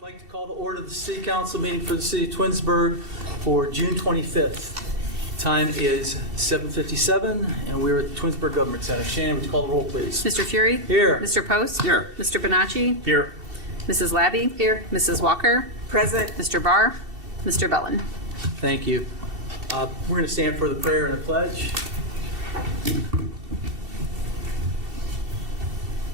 I'd like to call to order the City Council meeting for the City of Twinsburg for June 25th. Time is 7:57, and we're at the Twinsburg Government Center. Shannon, would you call the roll, please? Mr. Fury? Here. Mr. Post? Here. Mr. Bonacci? Here. Mrs. Labby? Here. Mrs. Walker? Present. Mr. Barr? Mr. Bellin? Thank you. We're going to stand for the prayer and the pledge.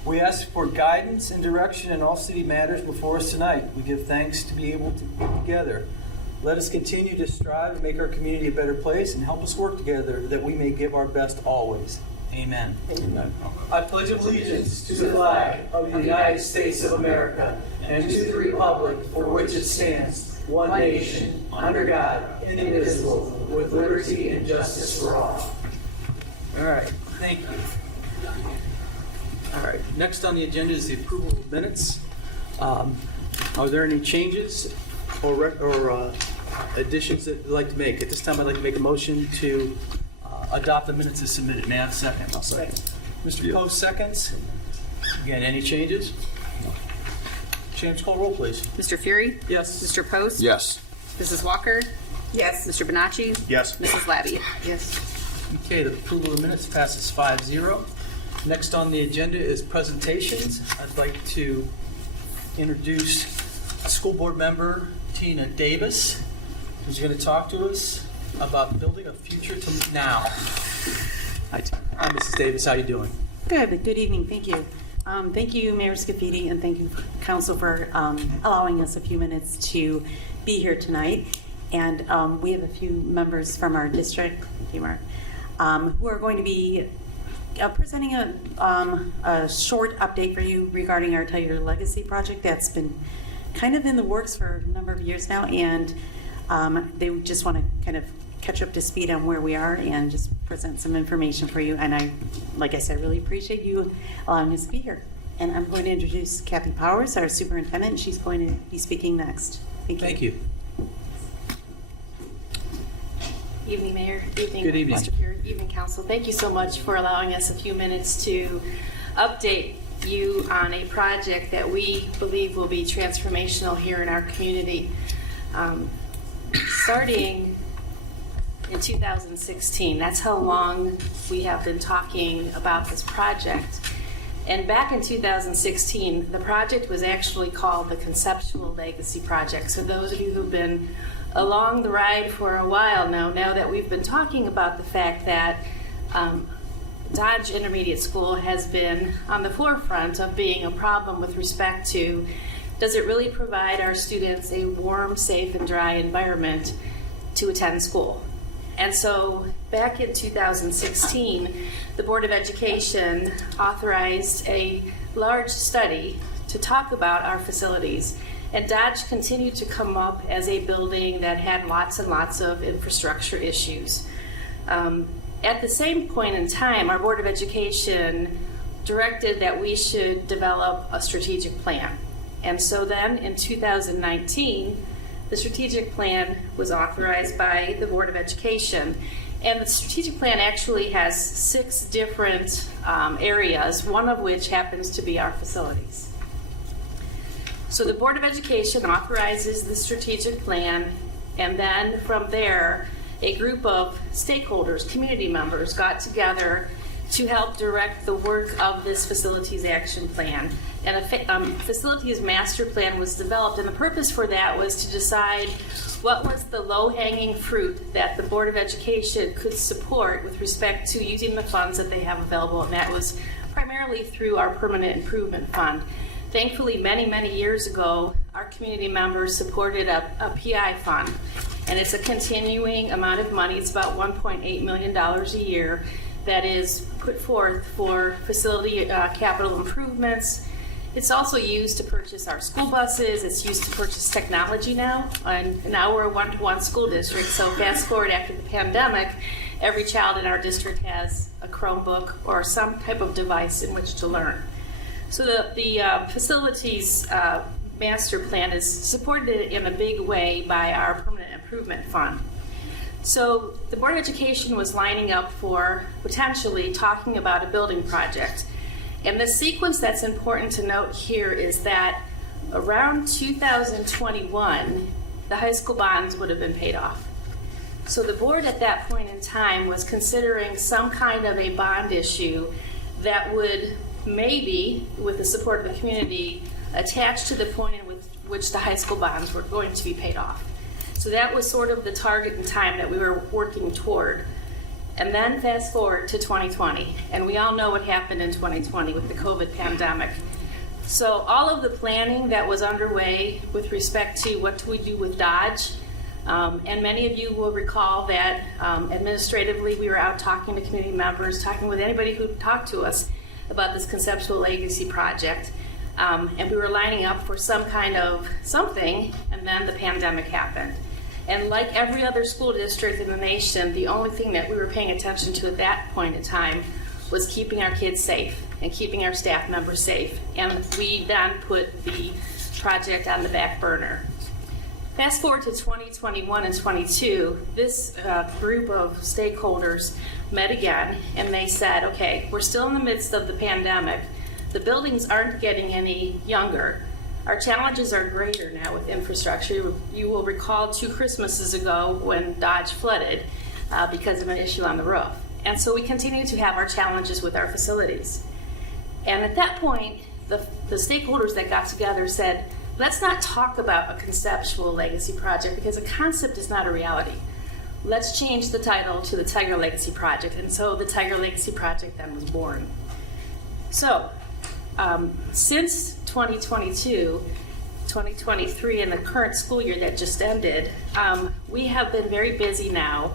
We ask for guidance and direction in all city matters before us tonight. We give thanks to be able to be together. Let us continue to strive to make our community a better place and help us work together that we may give our best always. Amen. Amen. I pledge allegiance to the flag of the United States of America and to the republic for which it stands, one nation, under God, indivisible, with liberty and justice for all. All right, thank you. All right, next on the agenda is the approval of minutes. Are there any changes or additions that you'd like to make? At this time, I'd like to make a motion to adopt the minutes as submitted. May I have a second? I'll second. Mr. Post seconds. Again, any changes? James, call roll, please. Mr. Fury? Yes. Mr. Post? Yes. Mrs. Walker? Yes. Mr. Bonacci? Yes. Mrs. Labby? Yes. Okay, the approval of the minutes passes 5-0. Next on the agenda is presentations. I'd like to introduce School Board Member Tina Davis, who's going to talk to us about building a future to now. Hi, Mrs. Davis. How you doing? Good evening. Thank you. Thank you, Mayor Scafidi, and thank you, Council, for allowing us a few minutes to be here tonight. And we have a few members from our district, thank you, Mark, who are going to be presenting a short update for you regarding our Tell Your Legacy project that's been kind of in the works for a number of years now, and they just want to kind of catch up to speed on where we are and just present some information for you. And I, like I said, really appreciate you allowing us to be here. And I'm going to introduce Kathy Powers, our superintendent, and she's going to be speaking next. Thank you. Thank you. Evening, Mayor. Evening, Good evening. Mr. Fury. Evening, Council. Thank you so much for allowing us a few minutes to update you on a project that we believe will be transformational here in our community. Starting in 2016, that's how long we have been talking about this project. And back in 2016, the project was actually called the Conceptual Legacy Project. So those of you who've been along the ride for a while now know that we've been talking about the fact that Dodge Intermediate School has been on the forefront of being a problem with respect to, does it really provide our students a warm, safe, and dry environment to attend school? And so back in 2016, the Board of Education authorized a large study to talk about our facilities. And Dodge continued to come up as a building that had lots and lots of infrastructure issues. At the same point in time, our Board of Education directed that we should develop a strategic plan. And so then in 2019, the strategic plan was authorized by the Board of Education. And the strategic plan actually has 6 different areas, one of which happens to be our facilities. So the Board of Education authorizes the strategic plan, and then from there, a group of stakeholders, community members, got together to help direct the work of this facilities action plan. And a facilities master plan was developed, and the purpose for that was to decide what was the low-hanging fruit that the Board of Education could support with respect to using the funds that they have available, and that was primarily through our Permanent Improvement Fund. Thankfully, many, many years ago, our community members supported a PI fund, and it's a continuing amount of money. It's about $1.8 million a year that is put forth for facility capital improvements. It's also used to purchase our school buses. It's used to purchase technology now. And now we're a one-to-one school district. So fast forward after the pandemic, every child in our district has a Chromebook or some type of device in which to learn. So the facilities master plan is supported in a big way by our Permanent Improvement Fund. So the Board of Education was lining up for potentially talking about a building project. And the sequence that's important to note here is that around 2021, the high school bonds would have been paid off. So the board at that point in time was considering some kind of a bond issue that would maybe, with the support of the community, attach to the point in which the high school bonds were going to be paid off. So that was sort of the target in time that we were working toward. And then fast forward to 2020, and we all know what happened in 2020 with the COVID pandemic. So all of the planning that was underway with respect to what do we do with Dodge, and many of you will recall that administratively we were out talking to community members, talking with anybody who talked to us about this conceptual legacy project, and we were lining up for some kind of something, and then the pandemic happened. And like every other school district in the nation, the only thing that we were paying attention to at that point in time was keeping our kids safe and keeping our staff members safe. And we then put the project on the back burner. Fast forward to 2021 and 22, this group of stakeholders met again, and they said, okay, we're still in the midst of the pandemic. The buildings aren't getting any younger. Our challenges are greater now with infrastructure. You will recall 2 Christmases ago when Dodge flooded because of an issue on the roof. And so we continue to have our challenges with our facilities. And at that point, the stakeholders that got together said, let's not talk about a conceptual legacy project because a concept is not a reality. Let's change the title to the Tiger Legacy Project. And so the Tiger Legacy Project then was born. So since 2022, 2023, and the current school year that just ended, we have been very busy now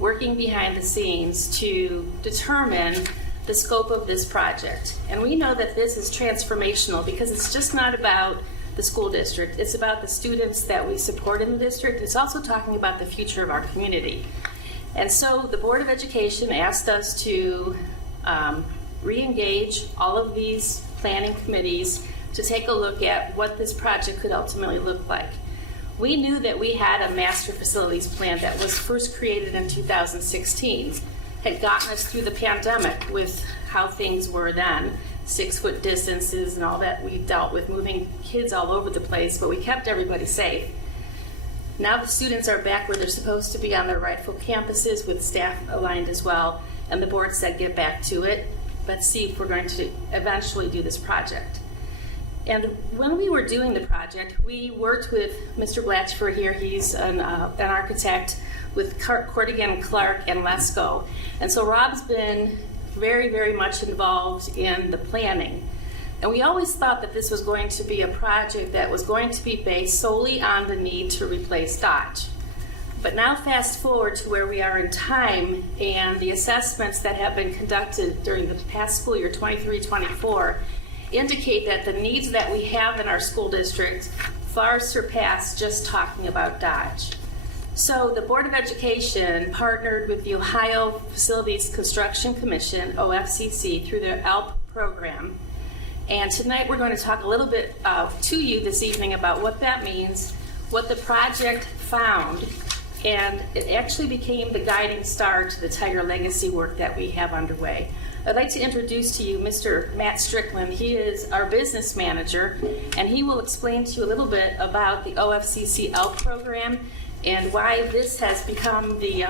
working behind the scenes to determine the scope of this project. And we know that this is transformational because it's just not about the school district. It's about the students that we support in the district. It's also talking about the future of our community. And so the Board of Education asked us to re-engage all of these planning committees to take a look at what this project could ultimately look like. We knew that we had a master facilities plan that was first created in 2016, had gotten us through the pandemic with how things were then, 6-foot distances and all that we dealt with, moving kids all over the place, but we kept everybody safe. Now the students are back where they're supposed to be on their rightful campuses with staff aligned as well, and the board said get back to it. Let's see if we're going to eventually do this project. And when we were doing the project, we worked with Mr. Blatchford here. He's an architect with Cordigan, Clark, and Lesko. And so Rob's been very, very much involved in the planning. And we always thought that this was going to be a project that was going to be based solely on the need to replace Dodge. But now fast forward to where we are in time, and the assessments that have been conducted during the past school year, 23-24, indicate that the needs that we have in our school district far surpass just talking about Dodge. So the Board of Education partnered with the Ohio Facilities Construction Commission, OFCC, through their ALP program. And tonight we're going to talk a little bit to you this evening about what that means, what the project found, and it actually became the guiding star to the Tiger Legacy work that we have underway. I'd like to introduce to you Mr. Matt Strickland. He is our business manager, and he will explain to you a little bit about the OFCC ALP program and why this has become the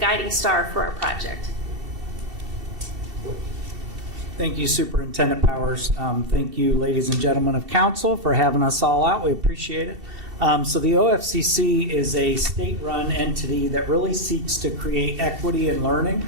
guiding star for our project. Thank you, Superintendent Powers. Thank you, ladies and gentlemen of council, for having us all out. We appreciate it. So the OFCC is a state-run entity that really seeks to create equity in learning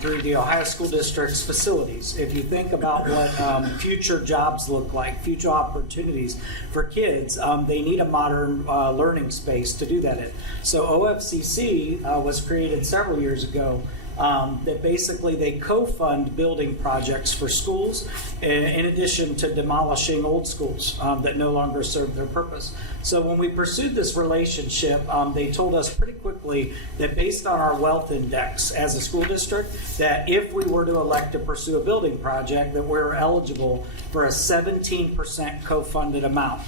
through the Ohio School District's facilities. If you think about what future jobs look like, future opportunities for kids, they need a modern learning space to do that in. So OFCC was created several years ago that basically they co-fund building projects for schools in addition to demolishing old schools that no longer serve their purpose. So when we pursued this relationship, they told us pretty quickly that based on our wealth index as a school district, that if we were to elect to pursue a building project, that we're eligible for a 17% co-funded amount.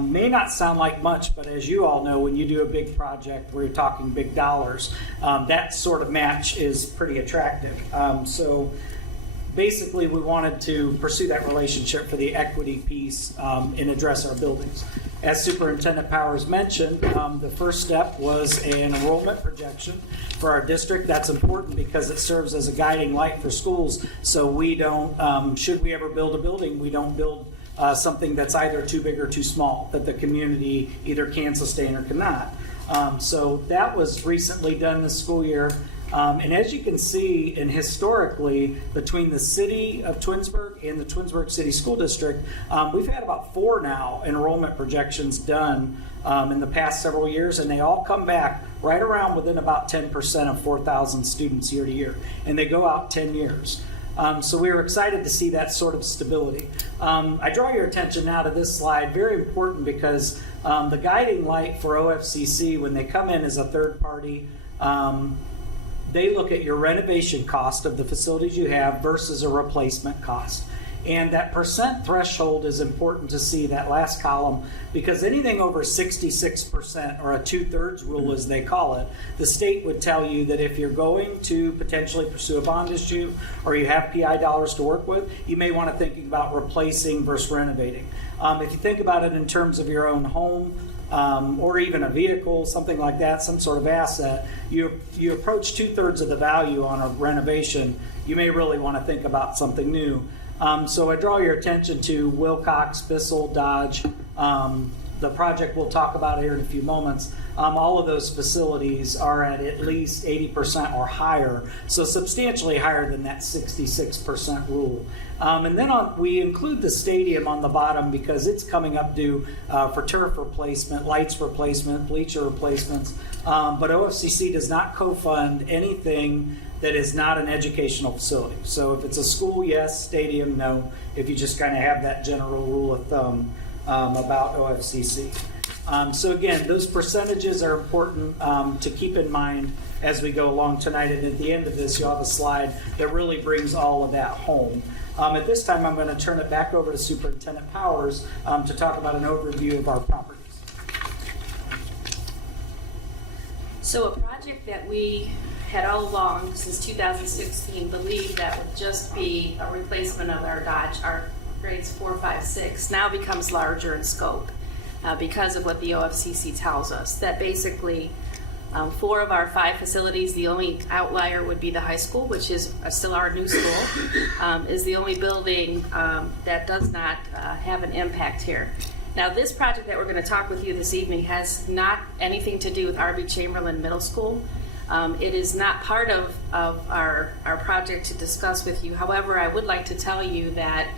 May not sound like much, but as you all know, when you do a big project where you're talking big dollars, that sort of match is pretty attractive. So basically we wanted to pursue that relationship for the equity piece and address our buildings. As Superintendent Powers mentioned, the first step was an enrollment projection for our district. That's important because it serves as a guiding light for schools, so we don't, should we ever build a building, we don't build something that's either too big or too small, that the community either can sustain or cannot. So that was recently done this school year. And as you can see, and historically, between the city of Twinsburg and the Twinsburg City School District, we've had about 4 now enrollment projections done in the past several years, and they all come back right around within about 10% of 4,000 students year to year, and they go out 10 years. So we were excited to see that sort of stability. I draw your attention now to this slide, very important because the guiding light for OFCC, when they come in as a third party, they look at your renovation cost of the facilities you have versus a replacement cost. And that percent threshold is important to see, that last column, because anything over 66%, or a 2/3 rule as they call it, the state would tell you that if you're going to potentially pursue a bond issue or you have PI dollars to work with, you may want to think about replacing versus renovating. If you think about it in terms of your own home, or even a vehicle, something like that, some sort of asset, you approach 2/3 of the value on a renovation, you may really want to think about something new. So I draw your attention to Wilcox, Bissell, Dodge, the project we'll talk about here in a few moments. All of those facilities are at least 80% or higher, so substantially higher than that 66% rule. And then we include the stadium on the bottom because it's coming up due for turf replacement, lights replacement, bleacher replacements. But OFCC does not co-fund anything that is not an educational facility. So if it's a school, yes. Stadium, no. If you just kind of have that general rule of thumb about OFCC. So again, those percentages are important to keep in mind as we go along tonight. And at the end of this, you'll have a slide that really brings all of that home. At this time, I'm going to turn it back over to Superintendent Powers to talk about an overview of our properties. So a project that we had all along since 2016 believed that would just be a replacement of our Dodge, our grades 4, 5, 6, now becomes larger in scope because of what the OFCC tells us. That basically 4 of our 5 facilities, the only outlier would be the high school, which is still our new school, is the only building that does not have an impact here. Now, this project that we're going to talk with you this evening has not anything to do with R.B. Chamberlain Middle School. It is not part of our project to discuss with you. However, I would like to tell you that,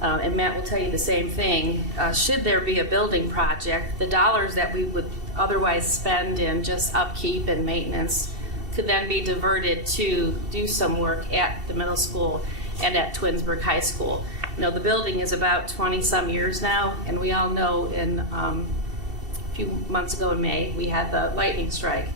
and Matt will tell you the same thing, should there be a building project, the dollars that we would otherwise spend in just upkeep and maintenance could then be diverted to do some work at the middle school and at Twinsburg High School. You know, the building is about 20-some years now, and we all know a few months ago in May, we had the lightning strike.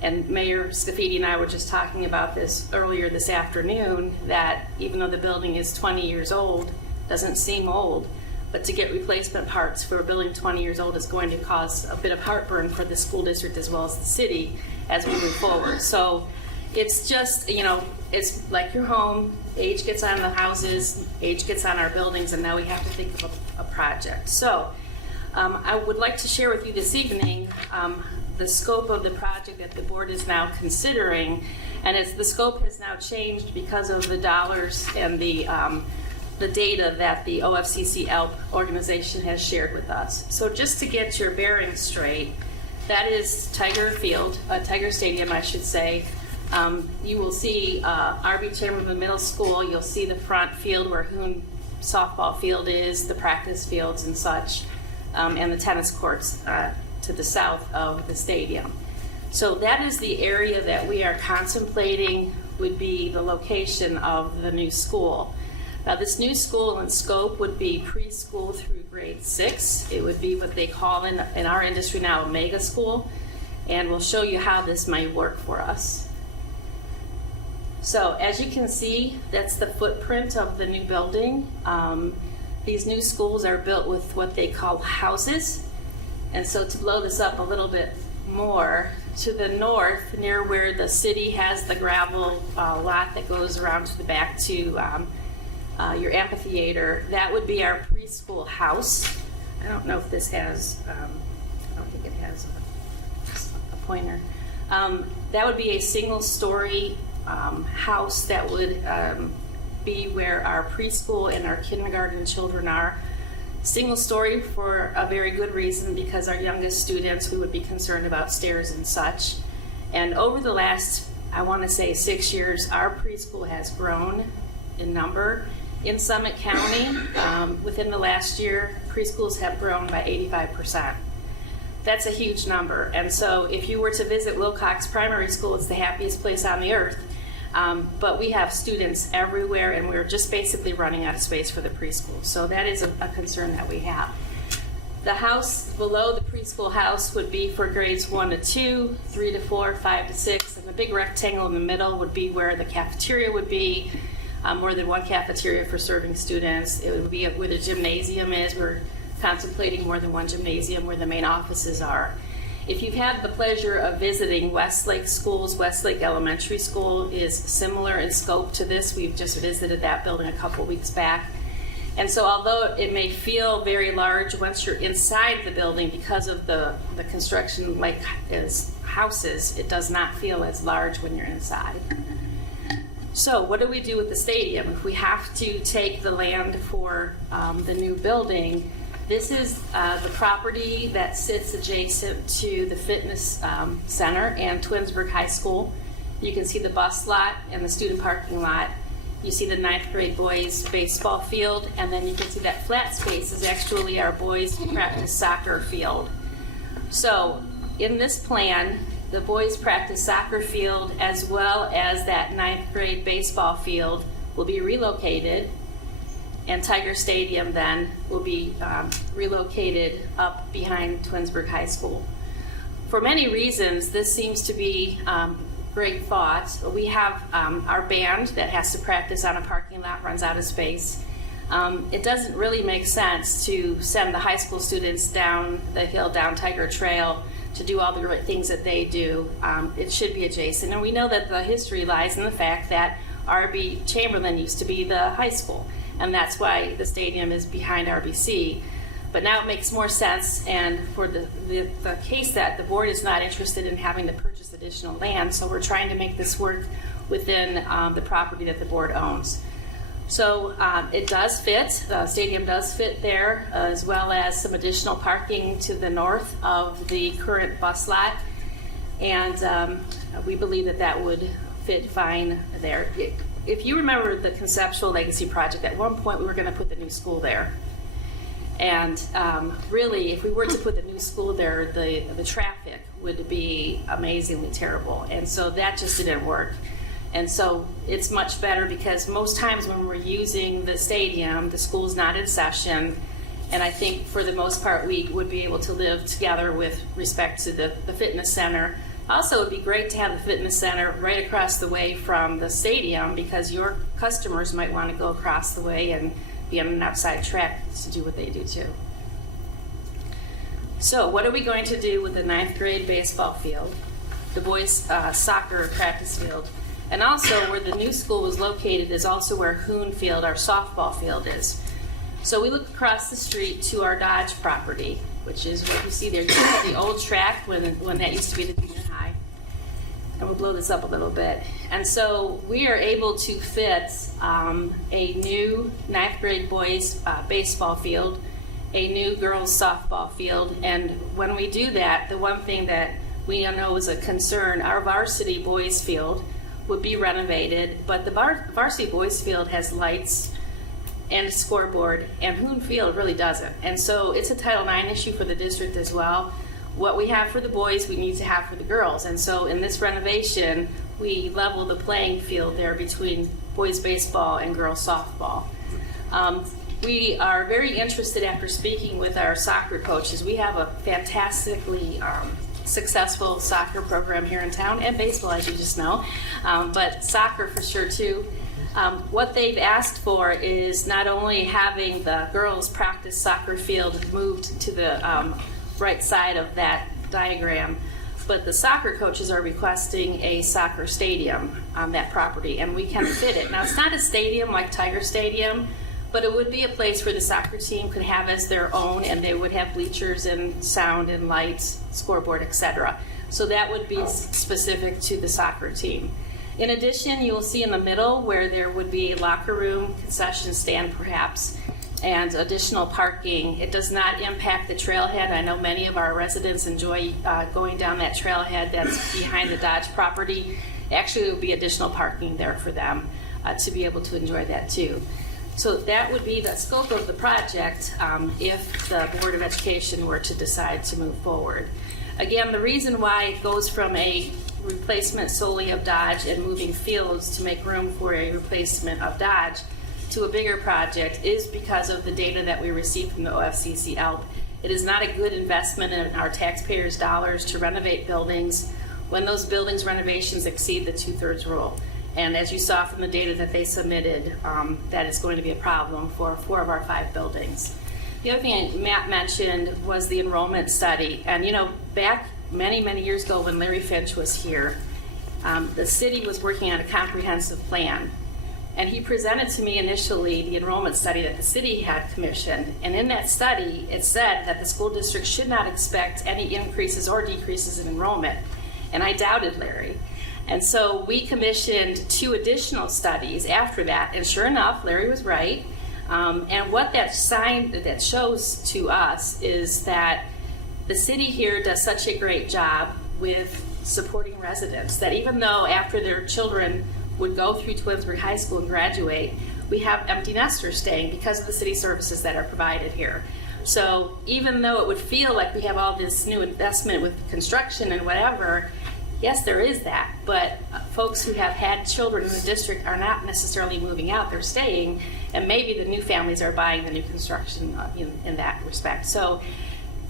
And Mayor Scafidi and I were just talking about this earlier this afternoon, that even though the building is 20 years old, doesn't seem old, but to get replacement parts for a building 20 years old is going to cause a bit of heartburn for the school district as well as the city as we move forward. So it's just, you know, it's like your home, age gets on the houses, age gets on our buildings, and now we have to think of a project. So I would like to share with you this evening the scope of the project that the board is now considering, and the scope has now changed because of the dollars and the data that the OFCC ELP organization has shared with us. So just to get your bearings straight, that is Tiger Stadium, I should say. You will see R.B. Chamberlain Middle School. You'll see the front field where Hoon softball field is, the practice fields and such, and the tennis courts to the south of the stadium. So that is the area that we are contemplating would be the location of the new school. Now, this new school in scope would be preschool through grade 6. It would be what they call in our industry now a mega school, and we'll show you how this might work for us. So as you can see, that's the footprint of the new building. These new schools are built with what they call houses. And so to blow this up a little bit more, to the north, near where the city has the gravel lot that goes around to the back to your amphitheater, that would be our preschool house. I don't know if this has, I don't think it has a pointer. That would be a single-story house that would be where our preschool and our kindergarten children are. Single story for a very good reason, because our youngest students, we would be concerned about stairs and such. And over the last, I want to say 6 years, our preschool has grown in number. In Summit County, within the last year, preschools have grown by 85%. That's a huge number. And so if you were to visit Wilcox Primary School, it's the happiest place on the earth. But we have students everywhere, and we're just basically running out of space for the preschool. So that is a concern that we have. The house below the preschool house would be for grades 1 to 2, 3 to 4, 5 to 6, and the big rectangle in the middle would be where the cafeteria would be, more than one cafeteria for serving students. It would be where the gymnasium is. We're contemplating more than one gymnasium where the main offices are. If you've had the pleasure of visiting Westlake schools, Westlake Elementary School is similar in scope to this. We've just visited that building a couple weeks back. And so although it may feel very large once you're inside the building because of the construction like as houses, it does not feel as large when you're inside. So what do we do with the stadium? If we have to take the land for the new building, this is the property that sits adjacent to the fitness center and Twinsburg High School. You can see the bus lot and the student parking lot. You see the 9th grade boys baseball field, and then you can see that flat space is actually our boys practice soccer field. So in this plan, the boys practice soccer field as well as that 9th grade baseball field will be relocated, and Tiger Stadium then will be relocated up behind Twinsburg High School. For many reasons, this seems to be great thought. We have our band that has to practice on a parking lot, runs out of space. It doesn't really make sense to send the high school students down the hill, down Tiger Trail, to do all the right things that they do. It should be adjacent. And we know that the history lies in the fact that R.B. Chamberlain used to be the high school, and that's why the stadium is behind RBC. But now it makes more sense, and for the case that the board is not interested in having to purchase additional land, so we're trying to make this work within the property that the board owns. So it does fit, the stadium does fit there, as well as some additional parking to the north of the current bus lot, and we believe that that would fit fine there. If you remember the conceptual legacy project, at one point we were going to put the new school there. And really, if we were to put the new school there, the traffic would be amazingly terrible. And so that just didn't work. And so it's much better because most times when we're using the stadium, the school's not in session. And I think for the most part, we would be able to live together with respect to the fitness center. Also, it would be great to have the fitness center right across the way from the stadium because your customers might want to go across the way and be on an outside track to do what they do too. So what are we going to do with the 9th grade baseball field, the boys soccer practice field, and also where the new school was located is also where Hoon Field, our softball field, is. So we look across the street to our Dodge property, which is what you see there. You have the old track when that used to be the junior high. And we'll blow this up a little bit. And so we are able to fit a new 9th grade boys baseball field, a new girls softball field. And when we do that, the one thing that we know is a concern, our varsity boys field would be renovated, but the varsity boys field has lights and a scoreboard, and Hoon Field really doesn't. And so it's a Title IX issue for the district as well. What we have for the boys, we need to have for the girls. And so in this renovation, we level the playing field there between boys baseball and girls softball. We are very interested after speaking with our soccer coaches. We have a fantastically successful soccer program here in town, and baseball, as you just know, but soccer for sure too. What they've asked for is not only having the girls practice soccer field moved to the right side of that diagram, but the soccer coaches are requesting a soccer stadium on that property, and we can fit it. Now, it's not a stadium like Tiger Stadium, but it would be a place where the soccer team could have as their own, and they would have bleachers and sound and lights, scoreboard, etc. So that would be specific to the soccer team. In addition, you will see in the middle where there would be a locker room, concession stand perhaps, and additional parking. It does not impact the trailhead. I know many of our residents enjoy going down that trailhead that's behind the Dodge property. Actually, there would be additional parking there for them to be able to enjoy that too. So that would be the scope of the project if the Board of Education were to decide to move forward. Again, the reason why it goes from a replacement solely of Dodge and moving fields to make room for a replacement of Dodge to a bigger project is because of the data that we received from the OFCC ELP. It is not a good investment in our taxpayers' dollars to renovate buildings when those buildings renovations exceed the 2/3 rule. And as you saw from the data that they submitted, that is going to be a problem for 4 of our 5 buildings. The other thing Matt mentioned was the enrollment study. And you know, back many, many years ago when Larry Finch was here, the city was working on a comprehensive plan. And he presented to me initially the enrollment study that the city had commissioned. And in that study, it said that the school district should not expect any increases or decreases in enrollment. And I doubted Larry. And so we commissioned 2 additional studies after that. And sure enough, Larry was right. And what that shows to us is that the city here does such a great job with supporting residents that even though after their children would go through Twinsburg High School and graduate, we have empty nesters staying because of the city services that are provided here. So even though it would feel like we have all this new investment with construction and whatever, yes, there is that, but folks who have had children in the district are not necessarily moving out, they're staying, and maybe the new families are buying the new construction in that respect. So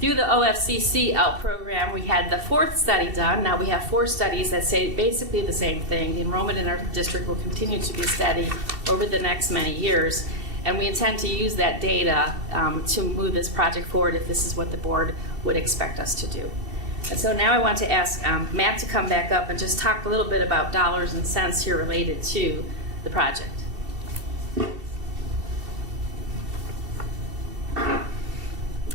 through the OFCC ELP program, we had the 4th study done. Now we have 4 studies that say basically the same thing. The enrollment in our district will continue to be steady over the next many years, and we intend to use that data to move this project forward if this is what the board would expect us to do. And so now I want to ask Matt to come back up and just talk a little bit about dollars and cents here related to the project.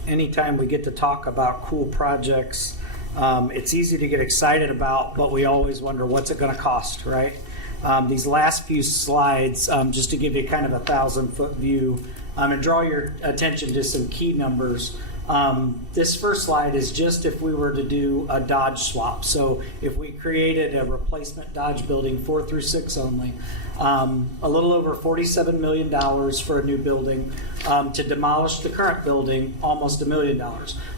Anytime we get to talk about cool projects, it's easy to get excited about, but we always wonder what's it going to cost, right? These last few slides, just to give you kind of a 1,000-foot view and draw your attention to some key numbers. This first slide is just if we were to do a Dodge swap. So if we created a replacement Dodge building 4 through 6 only, a little over $47 million for a new building. To demolish the current building, almost $1 million.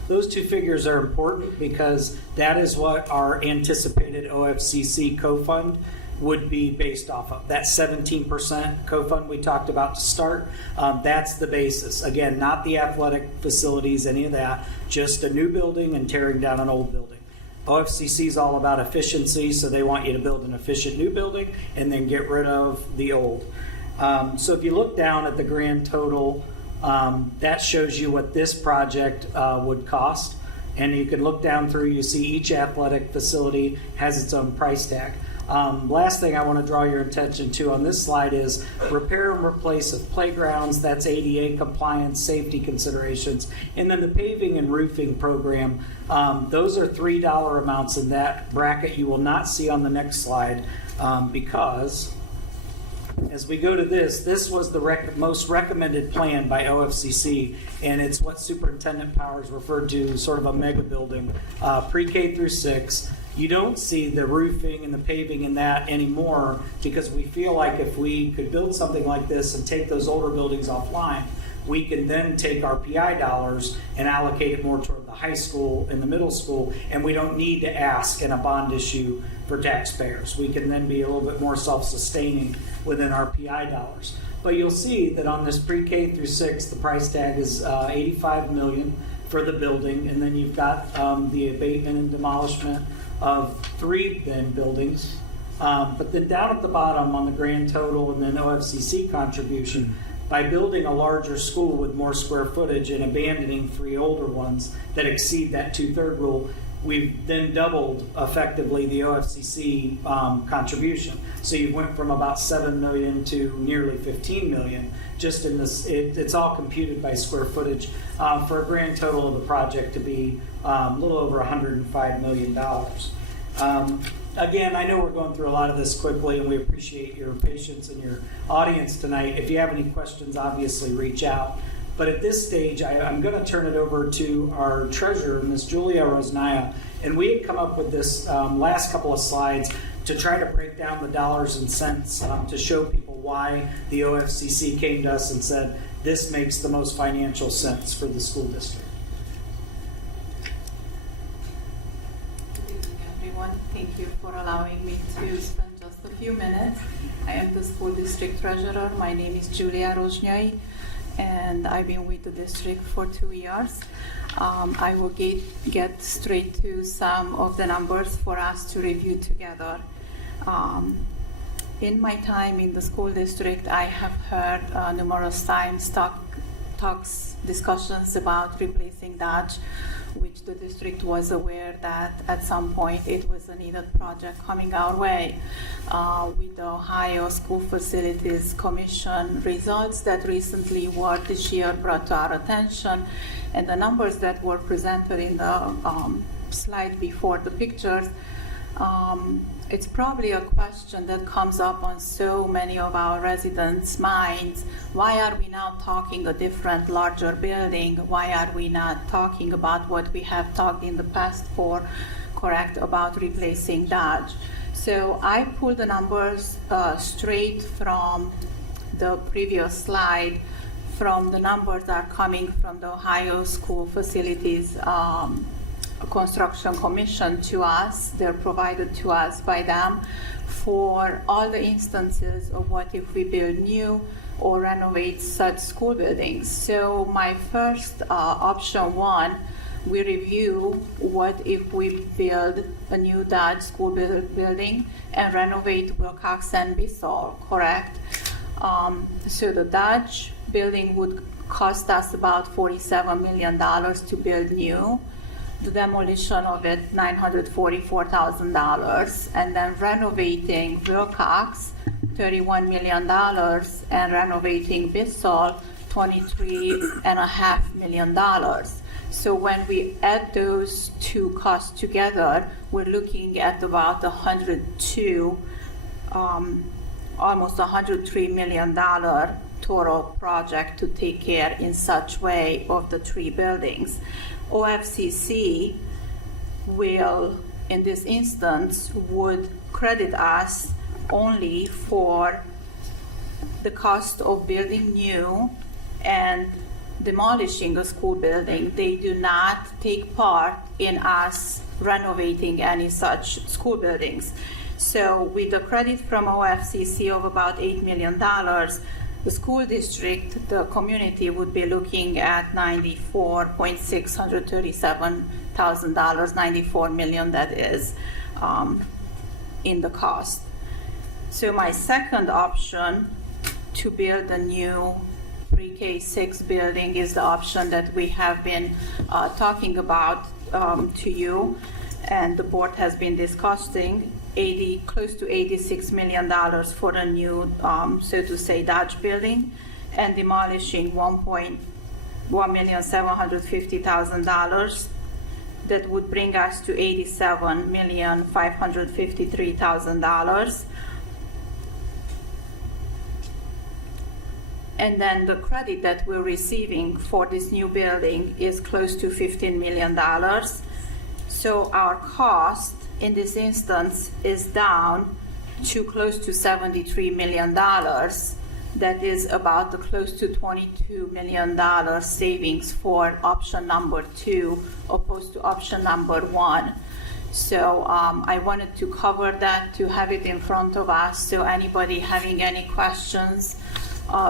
Those 2 figures are important because that is what our anticipated OFCC co-fund would be based off of. That 17% co-fund we talked about to start, that's the basis. Again, not the athletic facilities, any of that, just a new building and tearing down an old building. OFCC is all about efficiency, so they want you to build an efficient new building and then get rid of the old. So if you look down at the grand total, that shows you what this project would cost. And you can look down through, you see each athletic facility has its own price tag. Last thing I want to draw your attention to on this slide is repair and replace of playgrounds. That's ADA compliance, safety considerations. And then the paving and roofing program, those are $3 amounts in that bracket you will not see on the next slide because as we go to this was the most recommended plan by OFCC, and it's what Superintendent Powers referred to sort of a mega building, pre-K through 6. You don't see the roofing and the paving in that anymore because we feel like if we could build something like this and take those older buildings offline, we can then take our PI dollars and allocate it more toward the high school and the middle school, and we don't need to ask in a bond issue for taxpayers. We can then be a little bit more self-sustaining within our PI dollars. But you'll see that on this pre-K through 6, the price tag is $85 million for the building, and then you've got the abatement and demolishment of 3 then buildings. But then down at the bottom on the grand total and then OFCC contribution, by building a larger school with more square footage and abandoning 3 older ones that exceed that 2/3 rule, we've then doubled effectively the OFCC contribution. So you went from about 7 million to nearly 15 million just in this. It's all computed by square footage for a grand total of the project to be a little over $105 million. Again, I know we're going through a lot of this quickly, and we appreciate your patience and your audience tonight. If you have any questions, obviously reach out. But at this stage, I'm going to turn it over to our treasurer, Ms. Julia Rosnaya. And we had come up with this last couple of slides to try to break down the dollars and cents to show people why the OFCC came to us and said, this makes the most financial sense for the school district. Thank you for allowing me to spend just a few minutes. I am the school district treasurer. My name is Julia Roznyai, and I've been with the district for 2 years. I will get straight to some of the numbers for us to review together. In my time in the school district, I have heard numerous times discussions about replacing Dodge, which the district was aware that at some point it was a needed project coming our way. With the Ohio School Facilities Commission results that recently were this year brought to our attention, and the numbers that were presented in the slide before the pictures, it's probably a question that comes up on so many of our residents' minds. Why are we now talking a different, larger building? Why are we not talking about what we have talked in the past correct, about replacing Dodge? So I pulled the numbers straight from the previous slide. From the numbers that are coming from the Ohio School Facilities Construction Commission to us. They're provided to us by them for all the instances of what if we build new or renovate such school buildings. So my first option one, we review what if we build a new Dodge school building and renovate Wilcox and Bissell, correct? So the Dodge building would cost us about $47 million to build new. The demolition of it, $944,000, and then renovating Wilcox, $31 million, and renovating Bissell, $23.5 million. So when we add those two costs together, we're looking at about almost $103 million total project to take care in such way of the three buildings. OFCC will, in this instance, would credit us only for the cost of building new and demolishing a school building. They do not take part in us renovating any such school buildings. So with the credit from OFCC of about $8 million, the school district, the community would be looking at $94,637,000, $94 million that is, in the cost. So my second option to build a new pre-K 6 building is the option that we have been talking about to you, and the board has been discussing. Close to $86 million for a new, so to say, Dodge building, and demolishing $1,750,000. That would bring us to $87,553,000. And then the credit that we're receiving for this new building is close to $15 million. So our cost in this instance is down to close to $73 million. That is about the close to $22 million savings for option number 2 opposed to option number 1. So I wanted to cover that, to have it in front of us, so anybody having any questions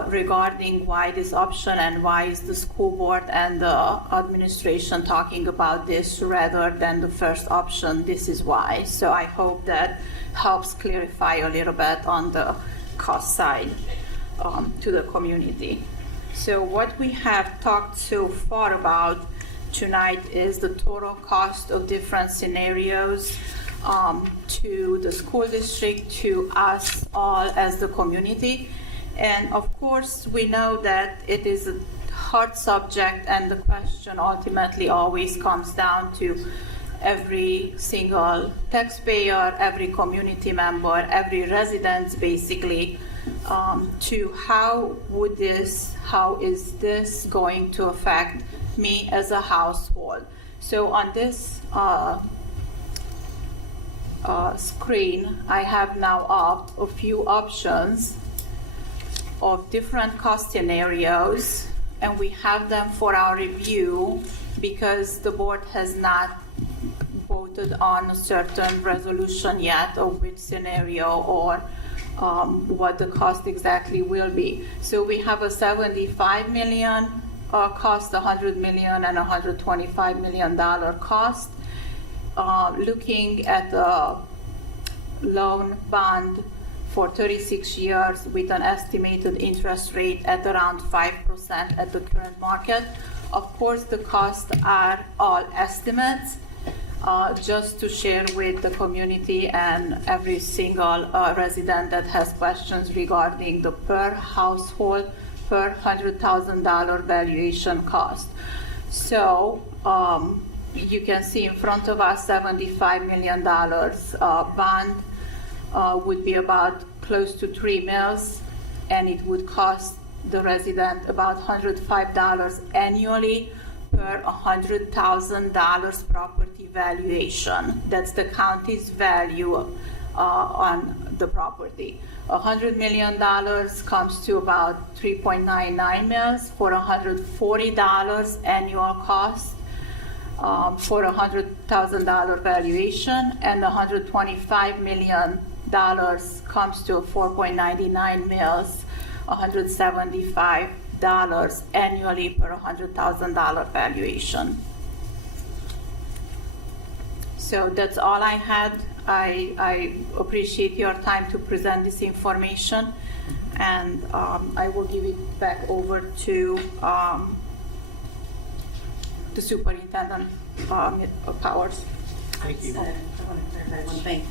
regarding why this option and why is the school board and the administration talking about this rather than the first option, this is why. So I hope that helps clarify a little bit on the cost side to the community. So what we have talked so far about tonight is the total cost of different scenarios to the school district, to us all as the community. And of course, we know that it is a hard subject, and the question ultimately always comes down to every single taxpayer, every community member, every resident, basically, to how is this going to affect me as a household. So on this screen, I have now up a few options of different cost scenarios, and we have them for our review because the board has not voted on a certain resolution yet of which scenario or what the cost exactly will be. So we have a 75 million cost, 100 million, and $125 million cost. Looking at the loan bond for 36 years with an estimated interest rate at around 5% at the current market. Of course, the costs are all estimates, just to share with the community and every single resident that has questions regarding the per household, per $100,000 valuation cost. So you can see in front of us $75 million bond would be about close to 3 mils, and it would cost the resident about $105 annually per $100,000 property valuation. That's the county's value on the property. $100 million comes to about 3.99 mils for $140 annual cost for $100,000 valuation, and $125 million comes to 4.99 mils, $175 annually per $100,000 valuation. So that's all I had. I appreciate your time to present this information, and I will give it back over to the superintendent Powers. Thank you. I want to clarify one thing.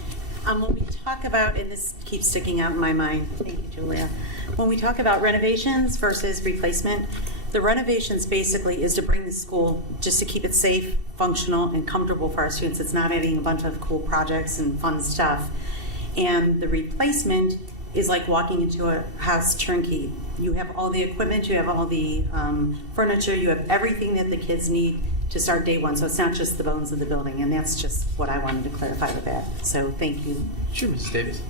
When we talk about, and this keeps sticking out in my mind, thank you, Julia. When we talk about renovations versus replacement, the renovations basically is to bring the school, just to keep it safe, functional, and comfortable for our students. It's not adding a bunch of cool projects and fun stuff. And the replacement is like walking into a house turnkey. You have all the equipment, you have all the furniture, you have everything that the kids need to start day one. So it's not just the bones of the building, and that's just what I wanted to clarify with that. So thank you. Sure, Mrs. Davis.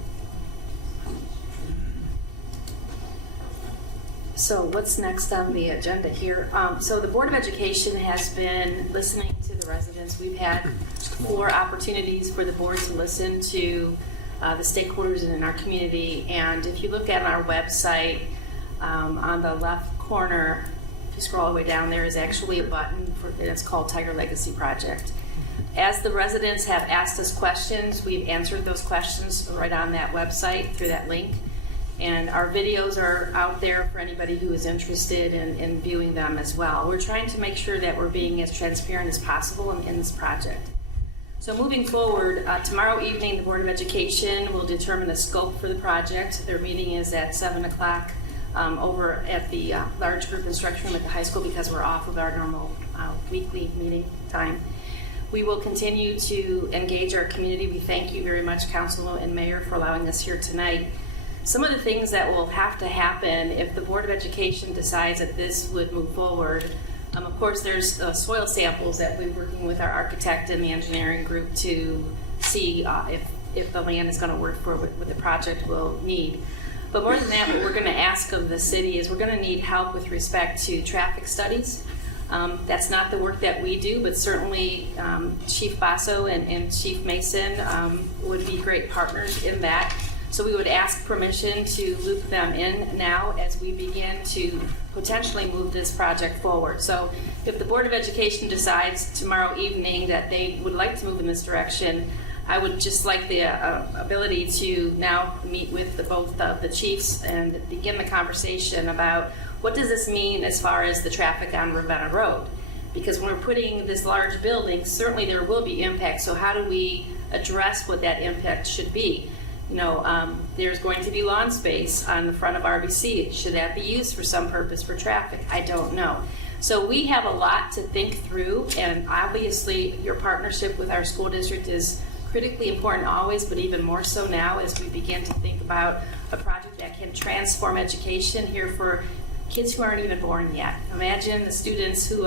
So what's next on the agenda here? So the Board of Education has been listening to the residents. We've had 4 opportunities for the board to listen to the stakeholders in our community. And if you look at our website, on the left corner, if you scroll all the way down, there is actually a button that's called Tiger Legacy Project. As the residents have asked us questions, we've answered those questions right on that website through that link. And our videos are out there for anybody who is interested in viewing them as well. We're trying to make sure that we're being as transparent as possible in this project. So moving forward, tomorrow evening, the Board of Education will determine the scope for the project. Their meeting is at 7 o'clock over at the large group instruction room at the high school because we're off of our normal weekly meeting time. We will continue to engage our community. We thank you very much, Council and Mayor, for allowing us here tonight. Some of the things that will have to happen if the Board of Education decides that this would move forward, of course, there's soil samples that we're working with our architect and the engineering group to see if the land is going to work for what the project will need. But more than that, what we're going to ask of the city is we're going to need help with respect to traffic studies. That's not the work that we do, but certainly Chief Basso and Chief Mason would be great partners in that. So we would ask permission to loop them in now as we begin to potentially move this project forward. So if the Board of Education decides tomorrow evening that they would like to move in this direction, I would just like the ability to now meet with both of the chiefs and begin the conversation about what does this mean as far as the traffic on Ravenna Road. Because when we're putting this large building, certainly there will be impact. So how do we address what that impact should be? There's going to be lawn space on the front of RBC. Should that be used for some purpose for traffic? I don't know. So we have a lot to think through, and obviously your partnership with our school district is critically important always, but even more so now as we begin to think about a project that can transform education here for kids who aren't even born yet. Imagine the students who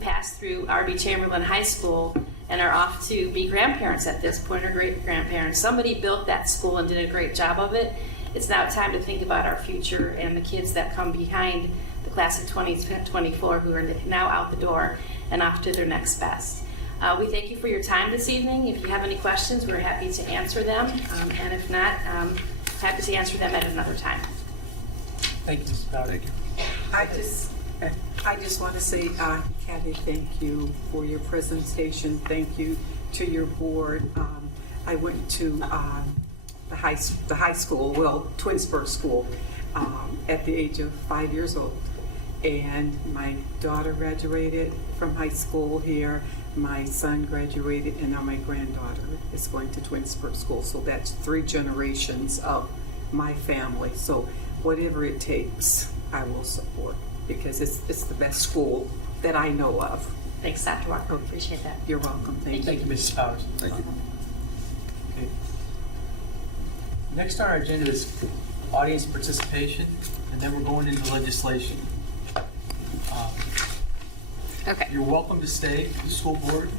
passed through R.B. Chamberlain High School and are off to be grandparents at this point, or great-grandparents. Somebody built that school and did a great job of it. It's now time to think about our future and the kids that come behind the class of 2024 who are now out the door and off to their next best. We thank you for your time this evening. If you have any questions, we're happy to answer them. And if not, happy to answer them at another time. Thank you, Mrs. Powder. Thank you. I just want to say, Kathy, thank you for your presentation. Thank you to your board. I went to the high school, Twinsburg School, at the age of 5 years old. And my daughter graduated from high school here. My son graduated, and now my granddaughter is going to Twinsburg School. So that's 3 generations of my family. So whatever it takes, I will support, because it's the best school that I know of. Thanks, Dr. Walker. Appreciate that. You're welcome. Thank Thank you. you, Mrs. Powers. Thank you. Okay. Next on our agenda is audience participation, and then we're going into legislation. Okay. You're welcome to stay to the school board,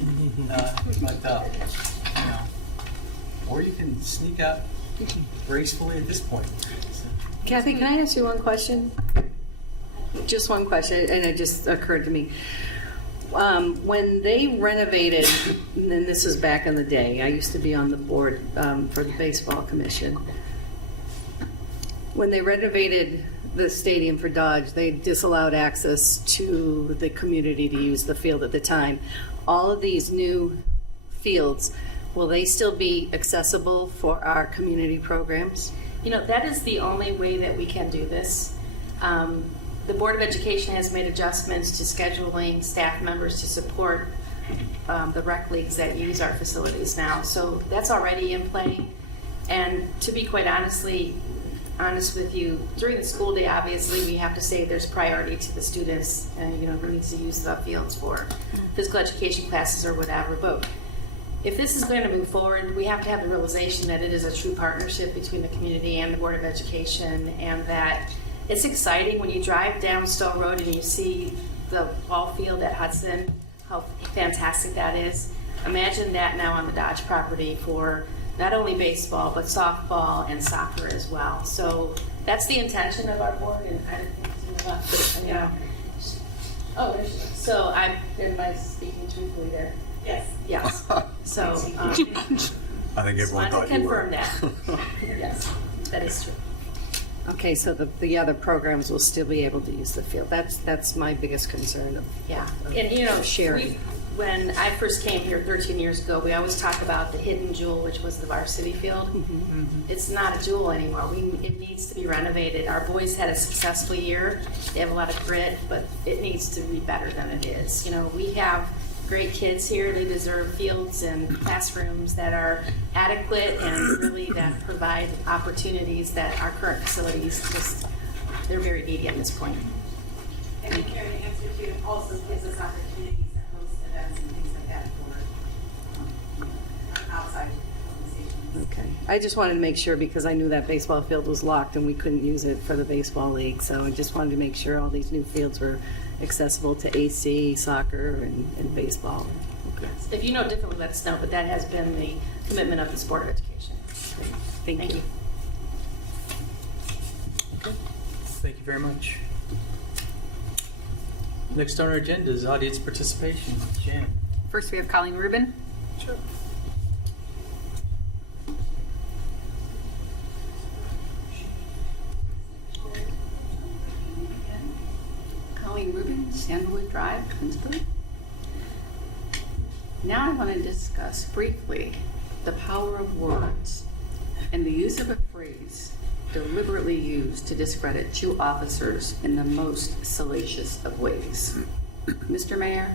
or you can sneak out gracefully at this point. So, Kathy, can I ask you one question? Just one question, and it just occurred to me. When they renovated, and this was back in the day, I used to be on the board for the baseball commission. When they renovated the stadium for Dodge, they disallowed access to the community to use the field at the time. All of these new fields, will they still be accessible for our community programs? That is the only way that we can do this. The Board of Education has made adjustments to scheduling staff members to support the rec leagues that use our facilities now. So that's already in play. And to be quite honest with you, during the school day, obviously, we have to say there's priority to the students, who needs to use the fields for physical education classes or whatever. But if this is going to move forward, we have to have the realization that it is a true partnership between the community and the Board of Education, and that it's exciting when you drive down Stowe Road and you see the ball field at Hudson, how fantastic that is. Imagine that now on the Dodge property for not only baseball, but softball and soccer as well. So that's the intention of our board, and I didn't think to left, but oh, there she is. So am I speaking truthfully there? Yes. Yes. So I think everyone I thought want to you were. confirm that. Yes, that is true. Okay, so the other programs will still be able to use the field. That's my biggest concern of Yeah, and sharing. When I first came here 13 years ago, we always talk about the hidden jewel, which was the varsity field. It's not a jewel anymore. It needs to be renovated. Our boys had a successful year. They have a lot of grit, but it needs to be better than it is. We have great kids here. They deserve fields and classrooms that are adequate and really that provide opportunities that our current facilities they're very needy at this point. And the Caring Institute also gives us opportunities to host events and things like that for outside organizations. Okay. I just wanted to make sure, because I knew that baseball field was locked and we couldn't use it for the baseball league. So I just wanted to make sure all these new fields were accessible to AC, soccer, and baseball. Okay. If you know differently, let us know, but that has been the commitment of the Board of Education. Thank you. Thank you very much. Next on our agenda is audience participation. Jan. First, we have Colleen Rubin. Sure. Colleen Rubin, Sandalwood Drive, Twinsburg. Now I want to discuss briefly the power of words and the use of a phrase deliberately used to discredit two officers in the most salacious of ways. Mr. Mayor,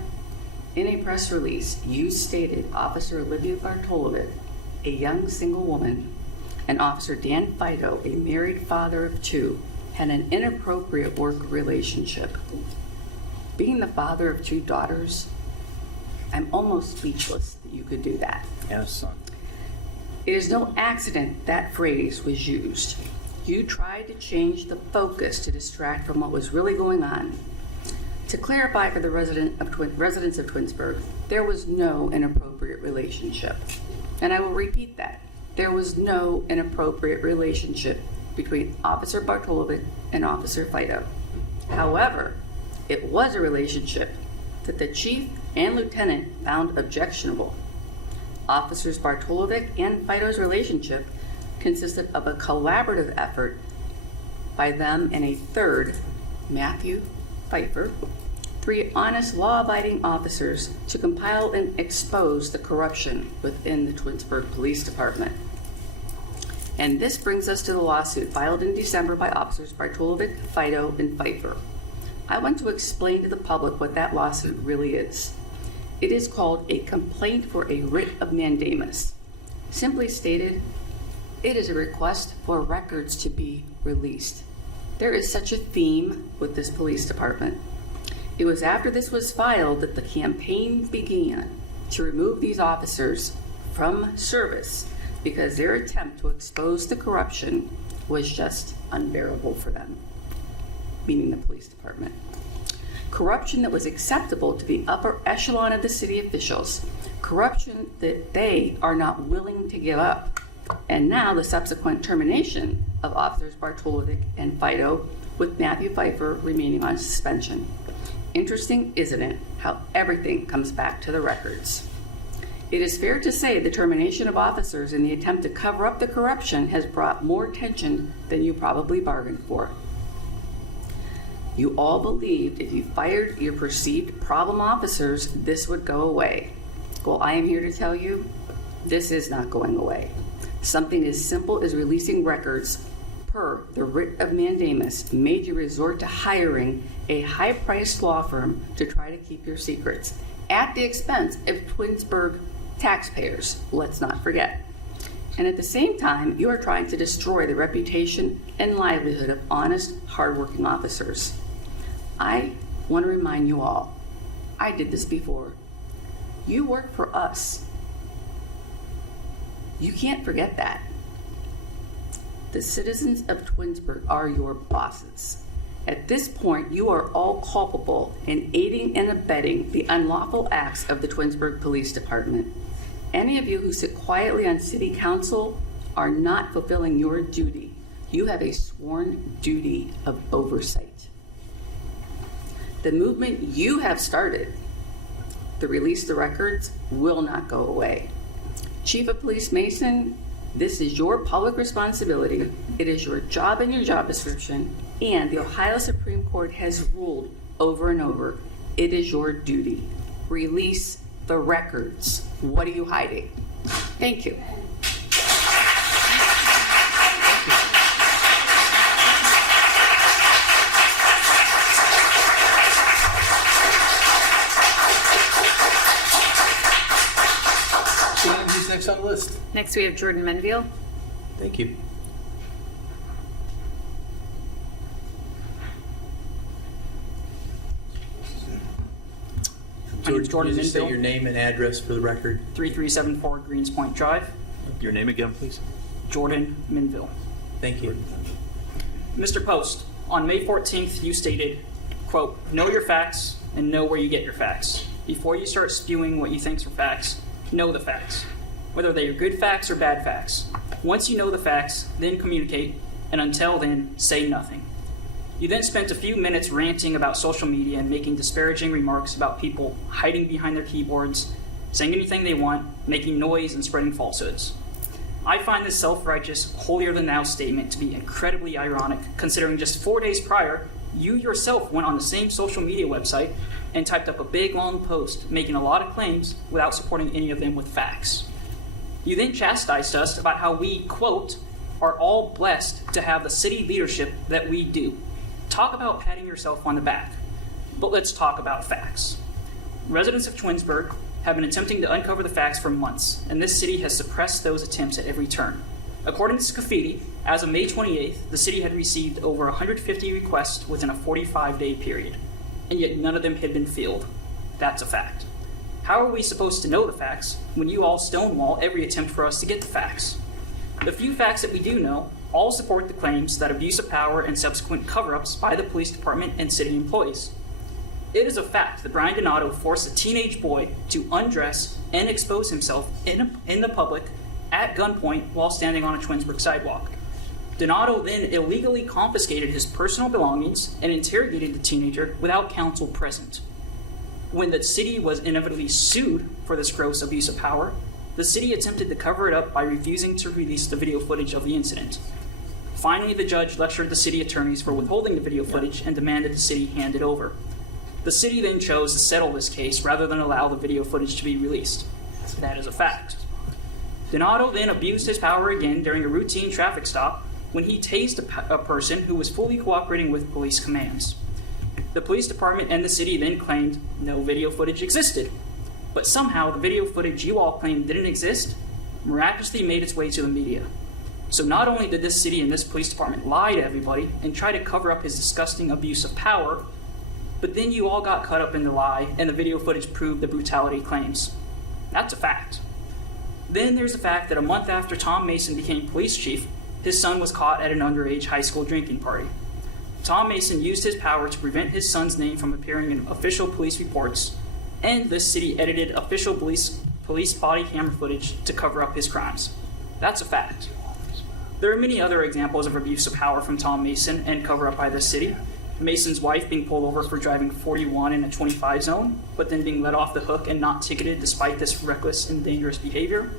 in a press release, you stated Officer Olivia Bartolovic, a young single woman, and Officer Dan Fido, a married father of two, had an inappropriate work relationship. Being the father of two daughters, I'm almost speechless that you could do that. Yes, son. It is no accident that phrase was used. You tried to change the focus to distract from what was really going on. To clarify for the residents of Twinsburg, there was no inappropriate relationship. And I will repeat that. There was no inappropriate relationship between Officer Bartolovic and Officer Fido. However, it was a relationship that the chief and lieutenant found objectionable. Officers Bartolovic and Fido's relationship consisted of a collaborative effort by them and a third, Matthew Pfeiffer, 3 honest, law-abiding officers to compile and expose the corruption within the Twinsburg Police Department. And this brings us to the lawsuit filed in December by Officers Bartolovic, Fido, and Pfeiffer. I want to explain to the public what that lawsuit really is. It is called a complaint for a writ of mandamus. Simply stated, it is a request for records to be released. There is such a theme with this police department. It was after this was filed that the campaign began to remove these officers from service because their attempt to expose the corruption was just unbearable for them, meaning the police department. Corruption that was acceptable to the upper echelon of the city officials, corruption that they are not willing to give up, and now the subsequent termination of Officers Bartolovic and Fido, with Matthew Pfeiffer remaining on suspension. Interesting, isn't it, how everything comes back to the records? It is fair to say the termination of officers in the attempt to cover up the corruption has brought more attention than you probably bargained for. You all believed if you fired your perceived problem officers, this would go away. Well, I am here to tell you, this is not going away. Something as simple as releasing records per the writ of mandamus made you resort to hiring a high-priced law firm to try to keep your secrets at the expense of Twinsburg taxpayers, let's not forget. And at the same time, you are trying to destroy the reputation and livelihood of honest, hardworking officers. I want to remind you all, I did this before. You work for us. You can't forget that. The citizens of Twinsburg are your bosses. At this point, you are all culpable in aiding and abetting the unlawful acts of the Twinsburg Police Department. Any of you who sit quietly on city council are not fulfilling your duty. You have a sworn duty of oversight. The movement you have started to release the records will not go away. Chief of Police Mason, this is your public responsibility. It is your job and your job description, and the Ohio Supreme Court has ruled over and over, it is your duty. Release the records. What are you hiding? Thank you. Who's next on the list? Next, we have Jordan Menville. Thank you. George, Jordan can you just say Minville. your name and address for the record? 3374 Greens Point Drive, Your name again, please? Jordan Minville. Thank you. Mr. Post, on May 14th, you stated, quote, know your facts and know where you get your facts. Before you start spewing what you think are facts, know the facts, whether they are good facts or bad facts. Once you know the facts, then communicate, and until then, say nothing. You then spent a few minutes ranting about social media and making disparaging remarks about people hiding behind their keyboards, saying anything they want, making noise, and spreading falsehoods. I find this self-righteous, holier-than-thou statement to be incredibly ironic, considering just 4 days prior, you yourself went on the same social media website and typed up a big, long post making a lot of claims without supporting any of them with facts. You then chastised us about how we, quote, are all blessed to have the city leadership that we do. Talk about patting yourself on the back. But let's talk about facts. Residents of Twinsburg have been attempting to uncover the facts for months, and this city has suppressed those attempts at every turn. According to Scafidi, as of May 28th, the city had received over 150 requests within a 45-day period, and yet none of them had been filled. That's a fact. How are we supposed to know the facts when you all stonewall every attempt for us to get the facts? The few facts that we do know all support the claims that abuse of power and subsequent cover-ups by the police department and city employees. It is a fact that Brian Donato forced a teenage boy to undress and expose himself in the public at gunpoint while standing on a Twinsburg sidewalk. Donato then illegally confiscated his personal belongings and interrogated the teenager without counsel present. When the city was inevitably sued for this gross abuse of power, the city attempted to cover it up by refusing to release the video footage of the incident. Finally, the judge lectured the city attorneys for withholding the video footage and demanded the city hand it over. The city then chose to settle this case rather than allow the video footage to be released. That is a fact. Donato then abused his power again during a routine traffic stop when he tased a person who was fully cooperating with police commands. The police department and the city then claimed no video footage existed. But somehow the video footage you all claimed didn't exist miraculously made its way to the media. So not only did this city and this police department lie to everybody and try to cover up his disgusting abuse of power, but then you all got caught up in the lie and the video footage proved the brutality claims. That's a fact. Then there's the fact that a month after Tom Mason became police chief, his son was caught at an underage high school drinking party. Tom Mason used his power to prevent his son's name from appearing in official police reports, and this city edited official police body camera footage to cover up his crimes. That's a fact. There are many other examples of abuse of power from Tom Mason and cover-up by this city. Mason's wife being pulled over for driving 41 in a 25 zone, but then being let off the hook and not ticketed despite this reckless and dangerous behavior.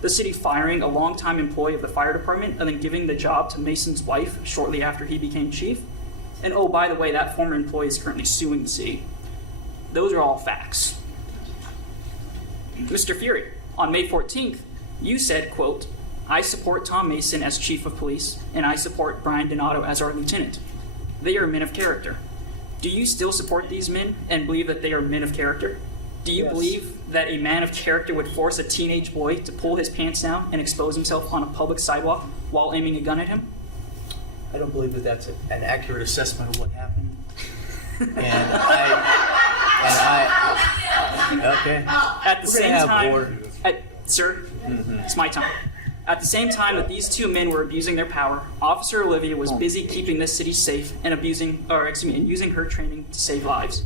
The city firing a longtime employee of the fire department and then giving the job to Mason's wife shortly after he became chief. And oh, by the way, that former employee is currently suing the city. Those are all facts. Mr. Fury, on May 14th, you said, quote, "I support Tom Mason as chief of police, and I support Brian Donato as our lieutenant. They are men of character." Do you still support these men and believe that they are men of character? Do you believe that a man of character would force a teenage boy to pull his pants down and expose himself on a public sidewalk while aiming a gun at him? I don't believe that that's an accurate assessment of what happened. Okay. At the same time, order. Sir, it's my time. At the same time that these two men were abusing their power, Officer Olivia was busy keeping this city safe and using her training to save lives.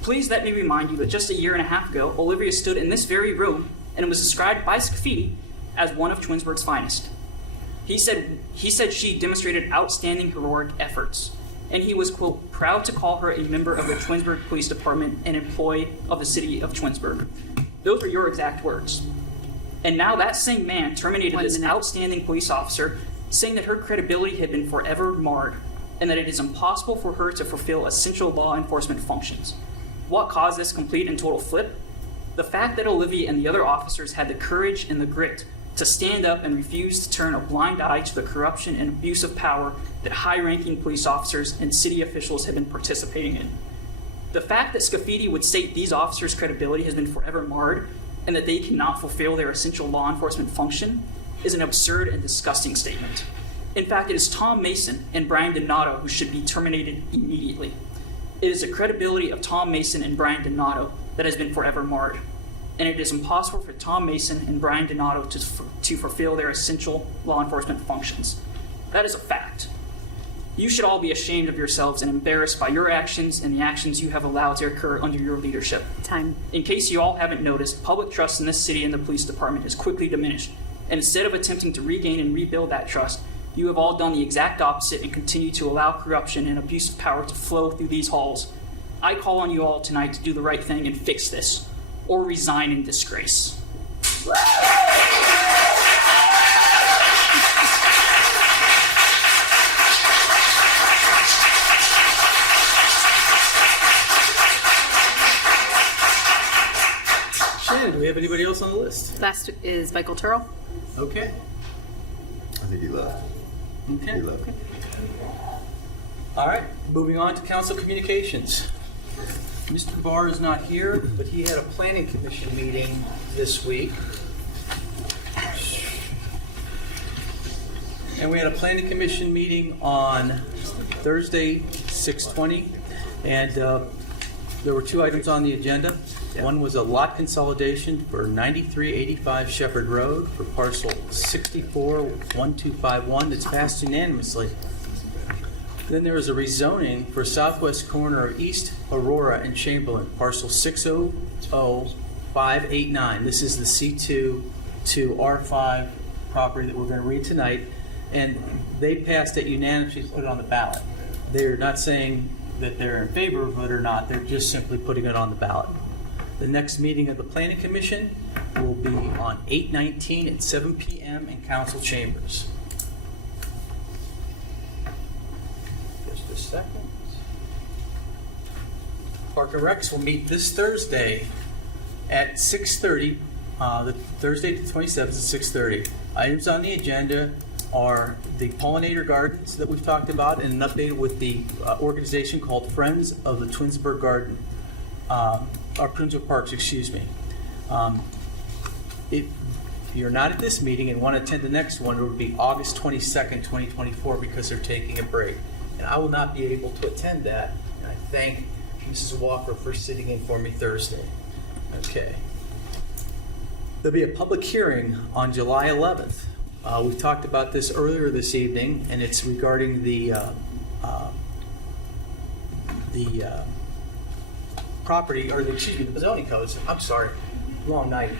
Please let me remind you that just a year and a half ago, Olivia stood in this very room and was described by Scafidi as one of Twinsburg's finest. He said she demonstrated outstanding heroic efforts, and he was, quote, proud to call her a member of the Twinsburg Police Department and employee of the city of Twinsburg. Those were your exact words. And now that same man terminated this outstanding police officer, saying that her credibility had been forever marred, and that it is impossible for her to fulfill essential law enforcement functions. What caused this complete and total flip? The fact that Olivia and the other officers had the courage and the grit to stand up and refuse to turn a blind eye to the corruption and abuse of power that high-ranking police officers and city officials had been participating in. The fact that Scafidi would state these officers' credibility has been forever marred and that they cannot fulfill their essential law enforcement function is an absurd and disgusting statement. In fact, it is Tom Mason and Brian Donato who should be terminated immediately. It is the credibility of Tom Mason and Brian Donato that has been forever marred, and it is impossible for Tom Mason and Brian Donato to fulfill their essential law enforcement functions. That is a fact. You should all be ashamed of yourselves and embarrassed by your actions and the actions you have allowed to occur under your leadership. Time. In case you all haven't noticed, public trust in this city and the police department has quickly diminished, and instead of attempting to regain and rebuild that trust, you have all done the exact opposite and continue to allow corruption and abuse of power to flow through these halls. I call on you all tonight to do the right thing and fix this, or resign in disgrace. Shannon, do we have anybody else on the list? Last is Michael Turrell. Okay. I think he left. Okay. He left. All right. Moving on to council communications. Mr. Barr is not here, but he had a planning commission meeting this week. And we had a planning commission meeting on Thursday, 6/20, and there were 2 items on the agenda. One was a lot consolidation for 9385 Shepherd Road for parcel 641251 that's passed unanimously. Then there was a rezoning for southwest corner of East Aurora and Chamberlain, parcel 600589. This is the C2 to R5 property that we're going to read tonight. And they passed it unanimously to put it on the ballot. They're not saying that they're in favor of it or not. They're just simply putting it on the ballot. The next meeting of the Planning Commission will be on 8/19 at 7 p.m. in council chambers. Just a second. Park and Recs will meet this Thursday at 6:30. The Thursday the 27th at 6:30. Items on the agenda are the pollinator gardens that we've talked about, and an update with the organization called Friends of the Twinsburg Garden, or Twinsburg Parks, excuse me. If you're not at this meeting and want to attend the next one, it will be August 22nd, 2024, because they're taking a break. And I will not be able to attend that. And I thank Mrs. Walker for sitting in for me Thursday. Okay. There'll be a public hearing on July 11th. We talked about this earlier this evening, and it's regarding the property, or the zoning codes. I'm sorry, long night.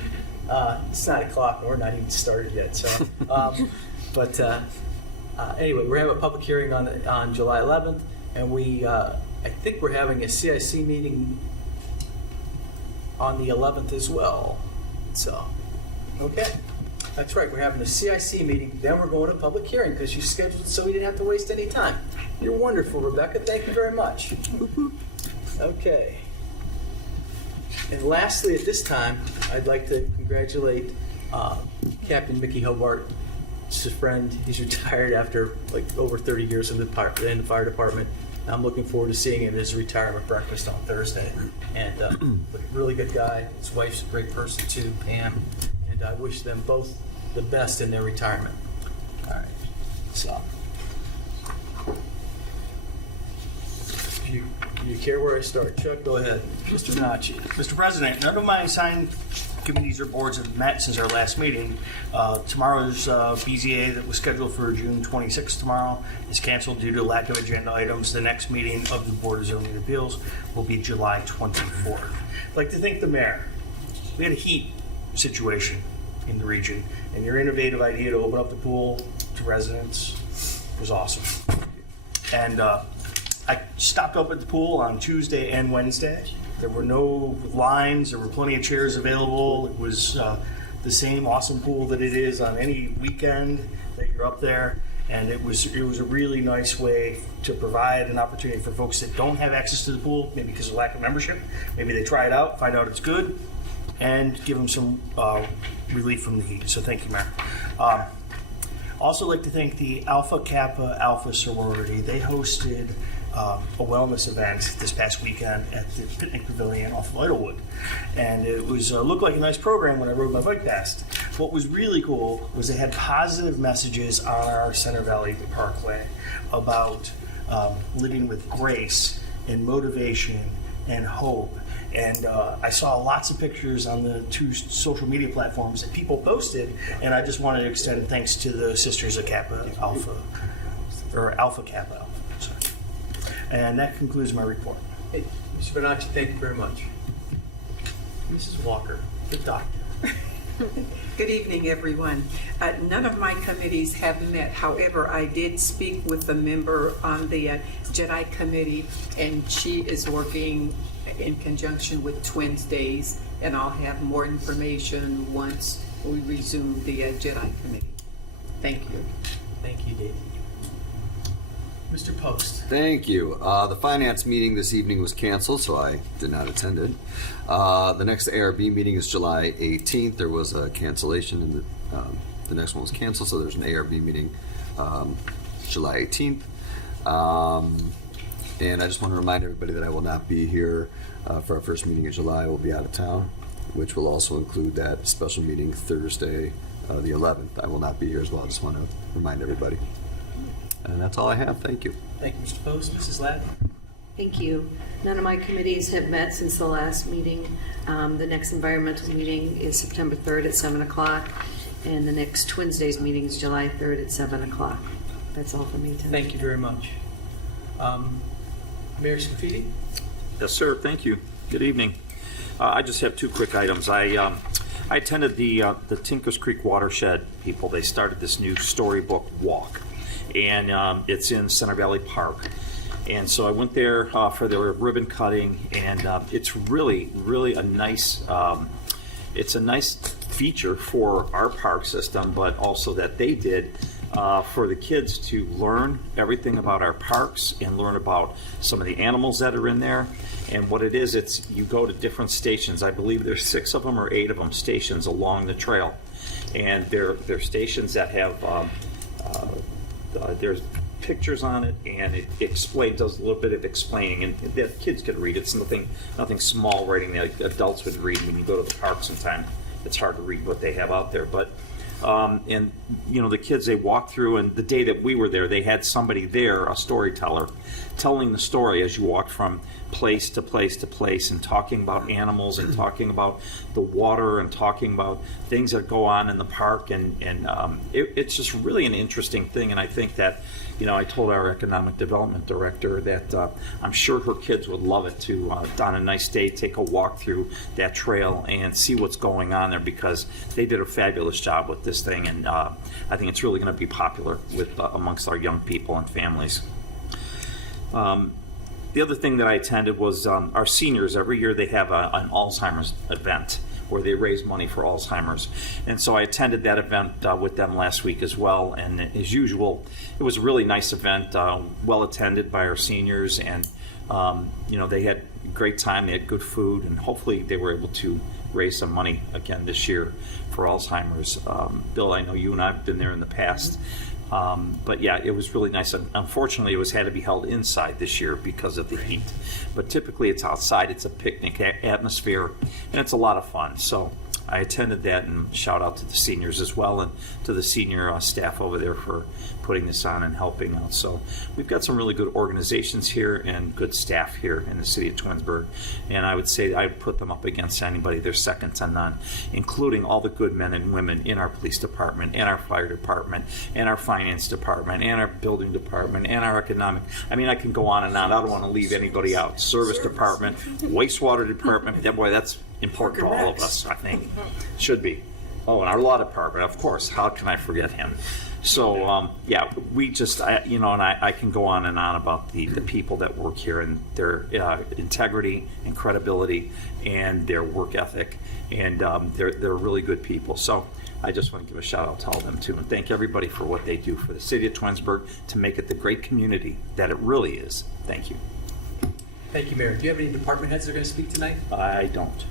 It's 9 o'clock, and we're not even started yet. So, anyway, we're having a public hearing on July 11th, and I think we're having a CIC meeting on the 11th as well. So, okay. That's right, we're having a CIC meeting, then we're going to public hearing because you scheduled it so we didn't have to waste any time. You're wonderful, Rebecca. Thank you very much. Okay. And lastly, at this time, I'd like to congratulate Captain Mickey Hobart. He's a friend. He's retired after like over 30 years in the fire department. I'm looking forward to seeing him at his retirement breakfast on Thursday. And really good guy. His wife's a great person too, Pam. And I wish them both the best in their retirement. All right. So, if you care where I start, Chuck, go ahead. Mr. Nachi. Mr. President, none of my assigned committees or boards have met since our last meeting. Tomorrow's BZA that was scheduled for June 26th tomorrow is canceled due to lack of agenda items. The next meeting of the Board of Zoning Appeals will be July 24th. I'd like to thank the mayor. We had a heat situation in the region, and your innovative idea to open up the pool to residents was awesome. And I stopped up at the pool on Tuesday and Wednesday. There were no lines. There were plenty of chairs available. It was the same awesome pool that it is on any weekend that you're up there. And it was a really nice way to provide an opportunity for folks that don't have access to the pool, maybe because of lack of membership. Maybe they try it out, find out it's good, and give them some relief from the heat. So thank you, Mayor. Also like to thank the Alpha Kappa Alpha sorority. They hosted a wellness event this past weekend at the picnic pavilion off of Idlewood, and it was looked like a nice program when I rode my bike past. What was really cool was they had positive messages on our Center Valley Parkway about living with grace and motivation and hope. And I saw lots of pictures on the 2 social media platforms that people posted, and I just wanted to extend thanks to the Sisters of Kappa Alpha, or Alpha Kappa Alpha. Sorry. And that concludes my report. Hey, Mr. Bonacci, thank you very much. Mrs. Walker, the doctor. Good evening, everyone. None of my committees have met. However, I did speak with a member on the Jedi Committee, and she is working in conjunction with Twins Days, and I'll have more information once we resume the Jedi Committee. Thank you. Thank you, David. Mr. Post. Thank you. The finance meeting this evening was canceled, so I did not attend it. The next ARB meeting is July 18th. There was a cancellation, and the next one was canceled, so there's an ARB meeting July 18th. And I just want to remind everybody that I will not be here for our first meeting in July. I will be out of town, which will also include that special meeting Thursday, the 11th. I will not be here as well. I just want to remind everybody. And that's all I have. Thank you. Thank you, Mr. Post. Mrs. Ladd? Thank you. None of my committees have met since the last meeting. The next environmental meeting is September 3rd at 7 o'clock, and the next Wednesday's meeting is July 3rd at 7 o'clock. That's all for me tonight. Thank you very much. Mayor Scafidi? Yes, sir. Thank you. Good evening. I just have two quick items. I attended the Tinkers Creek Watershed people. They started this new storybook walk, and it's in Center Valley Park. And so I went there for their ribbon cutting, and it's really, really a nice. It's a nice feature for our park system, but also that they did for the kids to learn everything about our parks and learn about some of the animals that are in there. And what it is, it's you go to different stations. I believe there's 6 of them or 8 of them stations along the trail, and they're stations that have there's pictures on it, and it does a little bit of explaining, and that kids can read. It's nothing small writing that adults would read when you go to the park sometime. It's hard to read what they have out there, but and you know, the kids, they walk through, and the day that we were there, they had somebody there, a storyteller, telling the story as you walked from place to place to place, and talking about animals, and talking about the water, and talking about things that go on in the park, and it's just really an interesting thing. And I think that, you know, I told our economic development director that I'm sure her kids would love it to, on a nice day, take a walk through that trail and see what's going on there, because they did a fabulous job with this thing, and I think it's really going to be popular with amongst our young people and families. The other thing that I attended was our seniors. Every year they have an Alzheimer's event where they raise money for Alzheimer's. And so I attended that event with them last week as well. And as usual, it was a really nice event, well attended by our seniors. And, you know, they had a great time. They had good food. And hopefully they were able to raise some money again this year for Alzheimer's. Bill, I know you and I have been there in the past. But yeah, it was really nice. Unfortunately, it had to be held inside this year because of the heat. But typically it's outside. It's a picnic atmosphere, and it's a lot of fun. So I attended that, and shout out to the seniors as well, and to the senior staff over there for putting this on and helping out. So we've got some really good organizations here and good staff here in the city of Twinsburg. And I would say I'd put them up against anybody. They're second to none, including all the good men and women in our police department, and our fire department, and our finance department, and our building department, and our economic. I mean, I can go on and on. I don't want to leave anybody out. Service department, wastewater department. Boy, that's important to all of us, I think. Should be. Oh, and our law department, of course. How can I forget him? So, yeah, we just, you know, and I can go on and on about the people that work here, and their integrity and credibility and their work ethic, and they're really good people. So I just want to give a shout out to all of them too, and thank everybody for what they do for the city of Twinsburg to make it the great community that it really is. Thank you. Thank you, Mayor. Do you have any department heads that are going to speak tonight? I don't.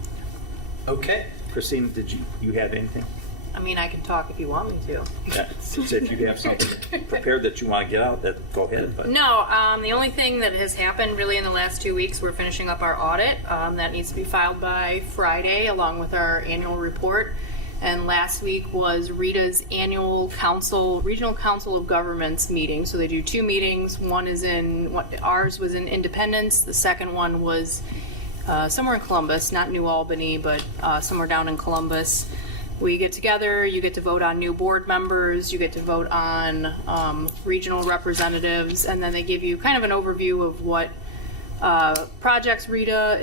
Okay. Christine, did you have anything? I mean, I can talk if you want me to. If you have something prepared that you want to get out, go ahead. But. No, the only thing that has happened really in the last 2 weeks, we're finishing up our audit. That needs to be filed by Friday, along with our annual report. And last week was Rita's annual Regional Council of Governments meeting. So they do 2 meetings. Ours was in Independence. The second one was somewhere in Columbus, not New Albany, but somewhere down in Columbus. We get together, you get to vote on new board members, you get to vote on regional representatives, and then they give you kind of an overview of what projects Rita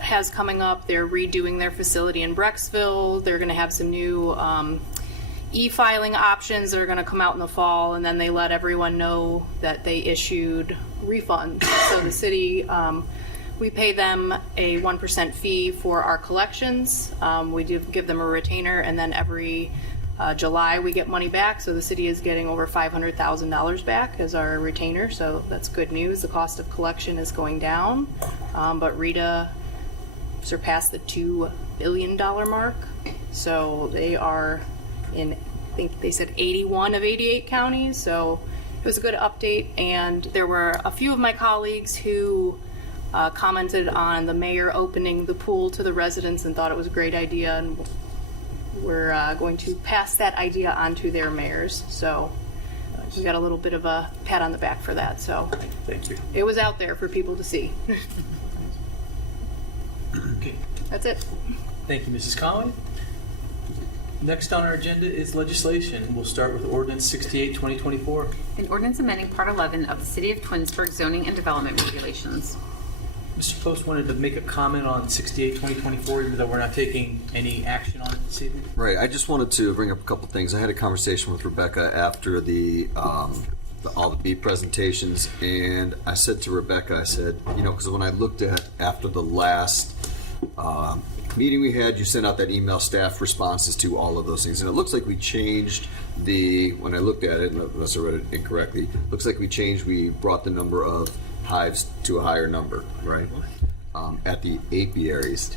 has coming up. They're redoing their facility in Brecksville. They're going to have some new e-filing options that are going to come out in the fall, and then they let everyone know that they issued refunds. So the city, we pay them a 1% fee for our collections. We do give them a retainer, and then every July we get money back. So the city is getting over $500,000 back as our retainer. So that's good news. The cost of collection is going down, but Rita surpassed the $2 billion mark. So they are in, I think they said 81 of 88 counties. So it was a good update, and there were a few of my colleagues who commented on the mayor opening the pool to the residents and thought it was a great idea, and we're going to pass that idea on to their mayors. So we got a little bit of a pat on the back for that. So Thank you. it was out there for people to see. Okay. That's it. Thank you, Mrs. Conway. Next on our agenda is legislation. We'll start with Ordinance 68, 2024. An ordinance amending Part 11 of the City of Twinsburg zoning and development regulations. Mr. Post wanted to make a comment on 68, 2024, even though we're not taking any action on it this evening. Right. I just wanted to bring up a couple things. I had a conversation with Rebecca after all the beat presentations, and I said to Rebecca, I said, because when I looked at after the last meeting we had, you sent out that email staff responses to all of those things, and it looks like we changed when I looked at it, unless I read it incorrectly, looks like we brought the number of hives to a higher number, right? At the apiaries,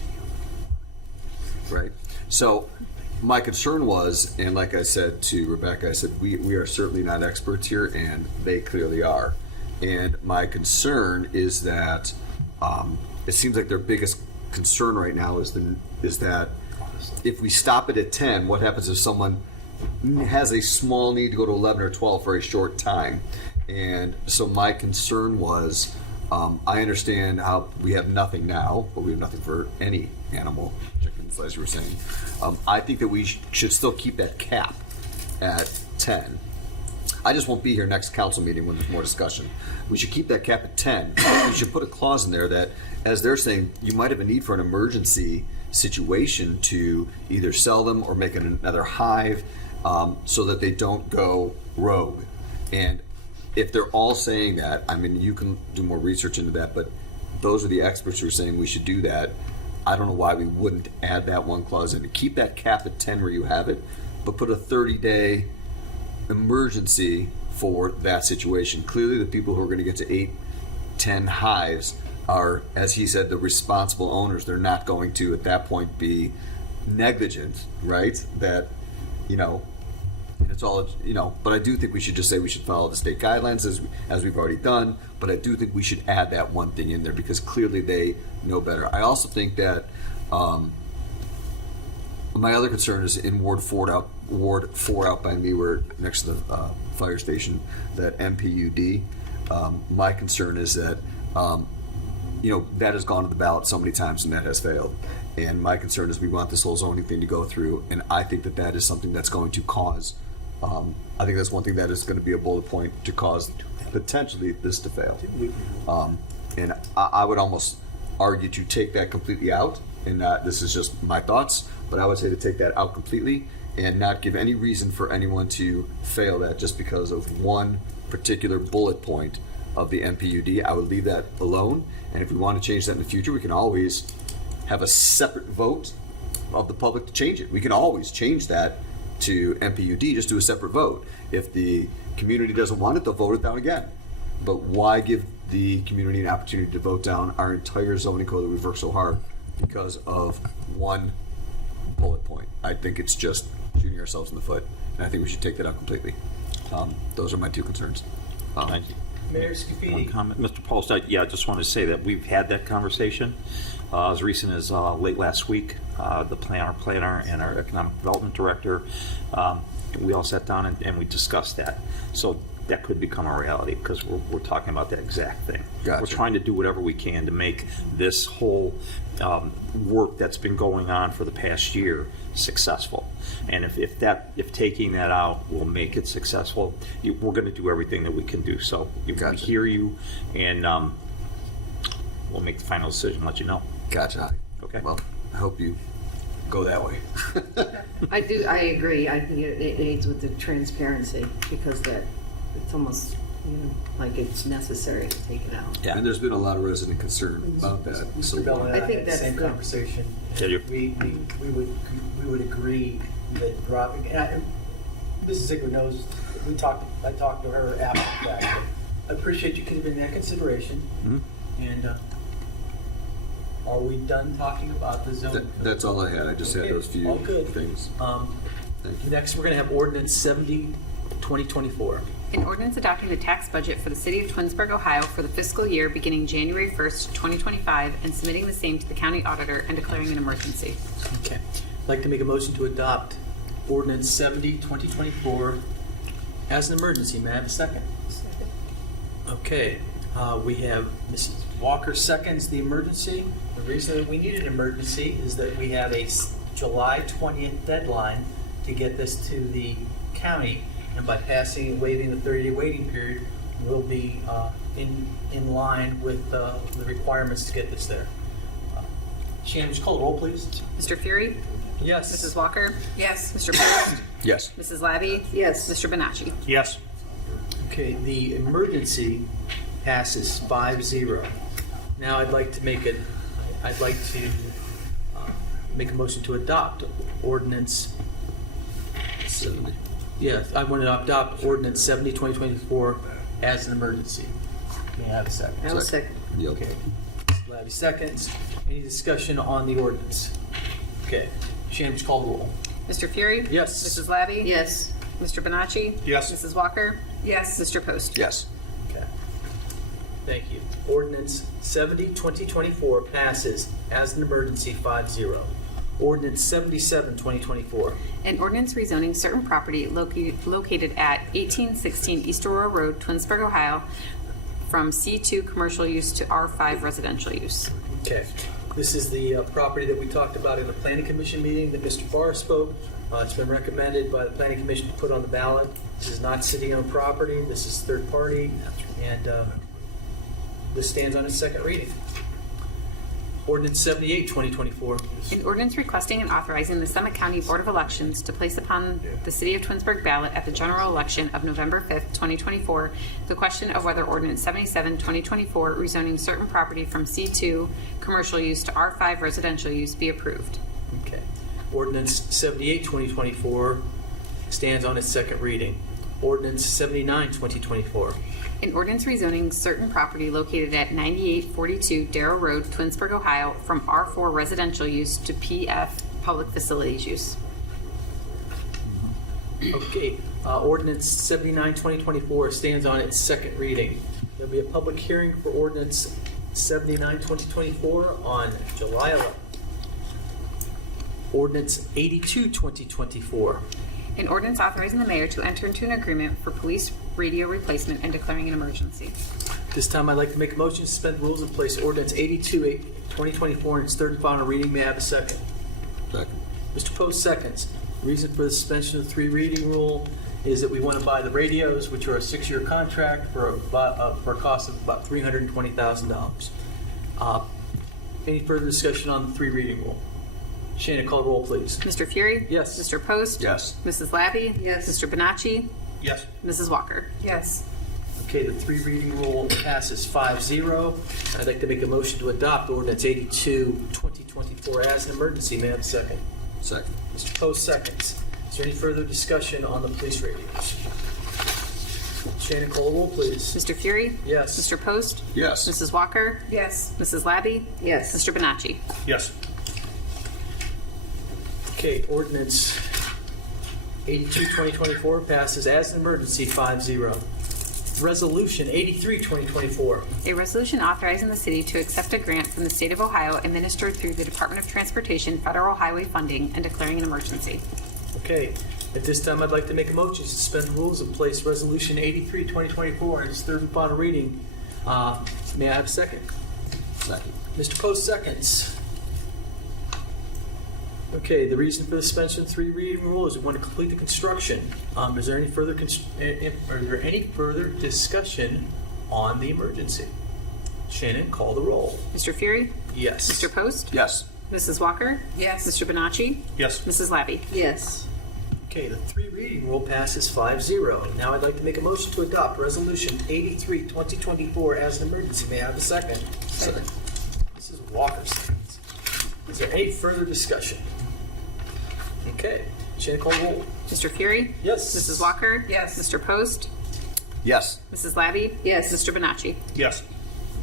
right? So my concern was, and like I said to Rebecca, I said, we are certainly not experts here, and they clearly are. And my concern is that it seems like their biggest concern right now is that if we stop it at 10, what happens if someone has a small need to go to 11 or 12 for a short time? And so my concern was, I understand how we have nothing now, but we have nothing for any animal, chickens, as you were saying. I think that we should still keep that cap at 10. I just won't be here next council meeting when there's more discussion. We should keep that cap at 10. We should put a clause in there that, as they're saying, you might have a need for an emergency situation to either sell them or make another hive so that they don't go rogue. And if they're all saying that, I mean, you can do more research into that, but those are the experts who are saying we should do that. I don't know why we wouldn't add that one clause in to keep that cap at 10 where you have it, but put a 30-day emergency for that situation. Clearly, the people who are going to get to 8, 10 hives are, as he said, the responsible owners. They're not going to, at that point, be negligent, right? That, it's all, but I do think we should just say we should follow the state guidelines as we've already done, but I do think we should add that one thing in there because clearly they know better. I also think that my other concern is in Ward 4 out by me, where next to the fire station, that MPUD. My concern is that that has gone to the ballot so many times and that has failed. And my concern is we want this whole zoning thing to go through, and I think that is something that's going to cause. I think that's one thing that is going to be a bullet point to cause potentially this to fail. And I would almost argue to take that completely out. And this is just my thoughts, but I would say to take that out completely and not give any reason for anyone to fail that just because of one particular bullet point of the MPUD. I would leave that alone. And if we want to change that in the future, we can always have a separate vote of the public to change it. We can always change that to MPUD, just do a separate vote. If the community doesn't want it, they'll vote it down again. But why give the community an opportunity to vote down our entire zoning code that we've worked so hard because of one bullet point? I think it's just shooting ourselves in the foot, and I think we should take that out completely. Those are my two concerns. Thank you. Mayor Scafidi. One comment, Mr. Post. I just want to say that we've had that conversation as recent as late last week. The planner and our economic development director, we all sat down and we discussed that. So that could become a reality because we're talking about that exact thing. Gotcha. We're trying to do whatever we can to make this whole work that's been going on for the past year successful. And if taking that out will make it successful, we're going to do everything that we can do. So we hear you, and we'll make the final decision. Let you know. Gotcha. Okay. Well, I hope you go that way. I agree. I think it aids with the transparency because it's almost like it's necessary to take it out. Yeah, and there's been a lot of resident concern about that. So Mr. Bell and I think had the that's same good. conversation. Yeah, We would agree that dropping. Mrs. Ziegler knows. I talked to her after the fact. I appreciate you giving that consideration. Mm-hmm. And are we done talking about the zone? that's all I had. I just had those few all good. things. Thank you. Next, we're going to have Ordinance 70, 2024. An ordinance adopting the tax budget for the city of Twinsburg, Ohio for the fiscal year beginning January 1st, 2025, and submitting the same to the county auditor and declaring an emergency. Okay. I'd like to make a motion to adopt ordinance 70, 2024 as an emergency. May I have a second? Second. Okay. We have Mrs. Walker seconds the emergency. The reason that we need an emergency is that we have a July 20th deadline to get this to the county, and by passing and waiving the 30-day waiting period, we'll be in line with the requirements to get this there. Shannon, would you call the roll, please? Mr. Fury? Yes. Mrs. Walker? Yes. Mr. Post? Yes. Mrs. Labby? Yes. Mr. Bonacci? Yes. Okay, the emergency passes 5-0. Now I'd like to make a motion to adopt ordinance 70. Yes, I want to adopt ordinance 70, 2024 as an emergency. May I have a second? I will second. Yeah. Okay. Labby seconds. Any discussion on the ordinance? Okay. Shannon, would you call the roll? Mr. Fury? Yes. Mrs. Labby? Yes. Mr. Bonacci? Yes. Mrs. Walker? Yes. Mr. Post? Yes. Okay. Thank you. Ordinance 70, 2024 passes as an emergency 5-0. Ordinance 77, 2024. An ordinance rezoning certain property located at 1816 East Aurora Road, Twinsburg, Ohio, from C2 commercial use to R5 residential use. Okay. This is the property that we talked about in the Planning Commission meeting that Mr. Farr spoke. It's been recommended by the Planning Commission to put on the ballot. This is not city-owned property. This is third party, and this stands on its second reading. Ordinance 78, 2024. An ordinance requesting and authorizing the Summit County Board of Elections to place upon the City of Twinsburg ballot at the general election of November 5th, 2024, the question of whether Ordinance 77, 2024, rezoning certain property from C2 commercial use to R5 residential use be approved. Okay. Ordinance 78, 2024 stands on its second reading. Ordinance 79, 2024. An ordinance rezoning certain property located at 9842 Darrow Road, Twinsburg, Ohio, from R4 residential use to PF public facilities use. Okay. Ordinance 79, 2024 stands on its second reading. There'll be a public hearing for Ordinance 79, 2024 on July 11th. Ordinance 82, 2024. An ordinance authorizing the mayor to enter into an agreement for police radio replacement and declaring an emergency. This time I'd like to make a motion to suspend rules and place Ordinance 82, 2024 in its third and final reading. May I have a second? Second. Mr. Post seconds. The reason for the suspension of the three reading rule is that we want to buy the radios, which are a 6-year contract for a cost of about $320,000. Any further discussion on the three reading rule? Shannon, call the roll, please. Mr. Fury? Yes. Mr. Post? Yes. Mrs. Labby? Yes. Mr. Bonacci? Yes. Mrs. Walker? Yes. Okay, the three reading rule passes 5-0. I'd like to make a motion to adopt Ordinance 82, 2024 as an emergency. May I have a second? Second. Mr. Post seconds. Is there any further discussion on the police radios? Shannon, call the roll, please. Mr. Fury? Yes. Mr. Post? Yes. Mrs. Walker? Yes. Mrs. Labby? Yes. Mr. Bonacci? Yes. Okay, Ordinance 82, 2024 passes as an emergency 5-0. Resolution 83, 2024. A resolution authorizing the city to accept a grant from the state of Ohio administered through the Department of Transportation Federal Highway Funding and declaring an emergency. Okay, at this time I'd like to make a motion to suspend the rules and place Resolution 83, 2024 in its third and final reading. May I have a second? Second. Mr. Post seconds. Okay, the reason for the suspension of the three reading rule is we want to complete the construction. Is there any further discussion on the emergency? Shannon, call the roll. Mr. Fury? Yes. Mr. Post? Yes. Mrs. Walker? Yes. Mr. Bonacci? Yes. Mrs. Labby? Yes. Okay, the three reading rule passes 5-0. Now I'd like to make a motion to adopt Resolution 83, 2024 as an emergency. May I have a second? Second. Mrs. Walker seconds. Is there any further discussion? Okay, Shannon, call the roll. Mr. Fury? Yes. Mrs. Walker? Yes. Mr. Post? Yes. Mrs. Labby? Yes. Mr. Bonacci? Yes.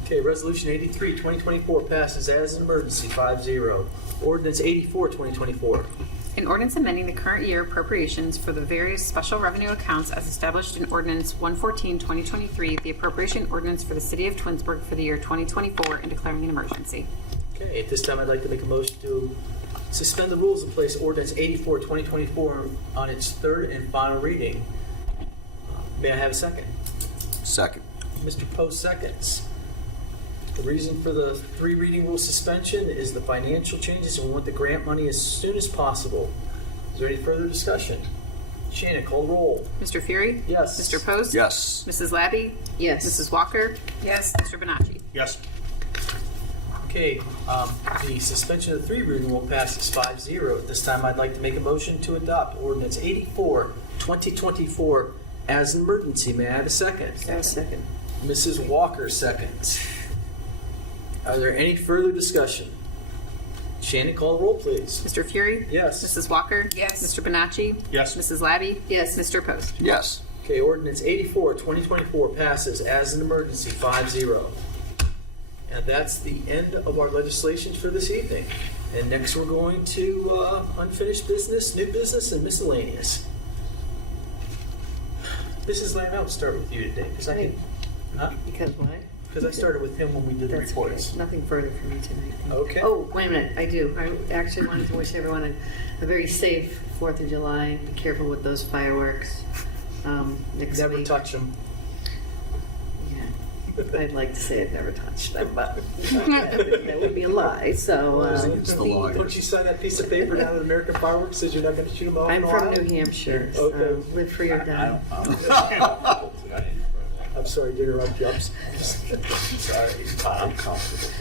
Okay, Resolution 83, 2024 passes as an emergency 5-0. Ordinance 84, 2024. An ordinance amending the current year appropriations for the various special revenue accounts as established in Ordinance 114-2023, the appropriation ordinance for the City of Twinsburg for the year 2024, and declaring an emergency. Okay, at this time, I'd like to make a motion to suspend the rules and place Ordinance 84-2024 on its third and final reading. May I have a second? Second. Mr. Post seconds. The reason for the 3 reading rule suspension is the financial changes, and we want the grant money as soon as possible. Is there any further discussion? Shannon, call the roll. Mr. Fury? Yes. Mr. Post? Yes. Mrs. Labby? Yes. Mrs. Walker? Yes. Mr. Bonacci? Yes. Okay, the suspension of the 3 reading rule passes 5-0. At this time, I'd like to make a motion to adopt Ordinance 84-2024 as an emergency. May I have a second? Second. Mrs. Walker seconds. Are there any further discussion? Shannon, call the roll, please. Mr. Fury? Yes. Mrs. Walker? Yes. Mr. Bonacci? Yes. Mrs. Labby? Yes. Mr. Post? Yes. Okay, Ordinance 84-2024 passes as an emergency 5-0. And that's the end of our legislation for this evening. And next we're going to unfinished business, new business, and miscellaneous. Mrs. Lamb, I'll start with you today. Because I started with him when we did the That's reports. okay. Nothing further for me tonight. Okay. Oh, wait a minute, I do. I actually wanted to wish everyone a very safe 4th of July. Be careful with those fireworks next Never week. touch them. Yeah, I'd like to say I've never touched them, but that would be a lie. So It's the law. Don't you sign that piece of paper down at American Fireworks says you're not going to shoot them off? I'm in from Ohio? New Hampshire. Okay. So live free or die. I'm sorry to interrupt you. I'm sorry. I'm comfortable.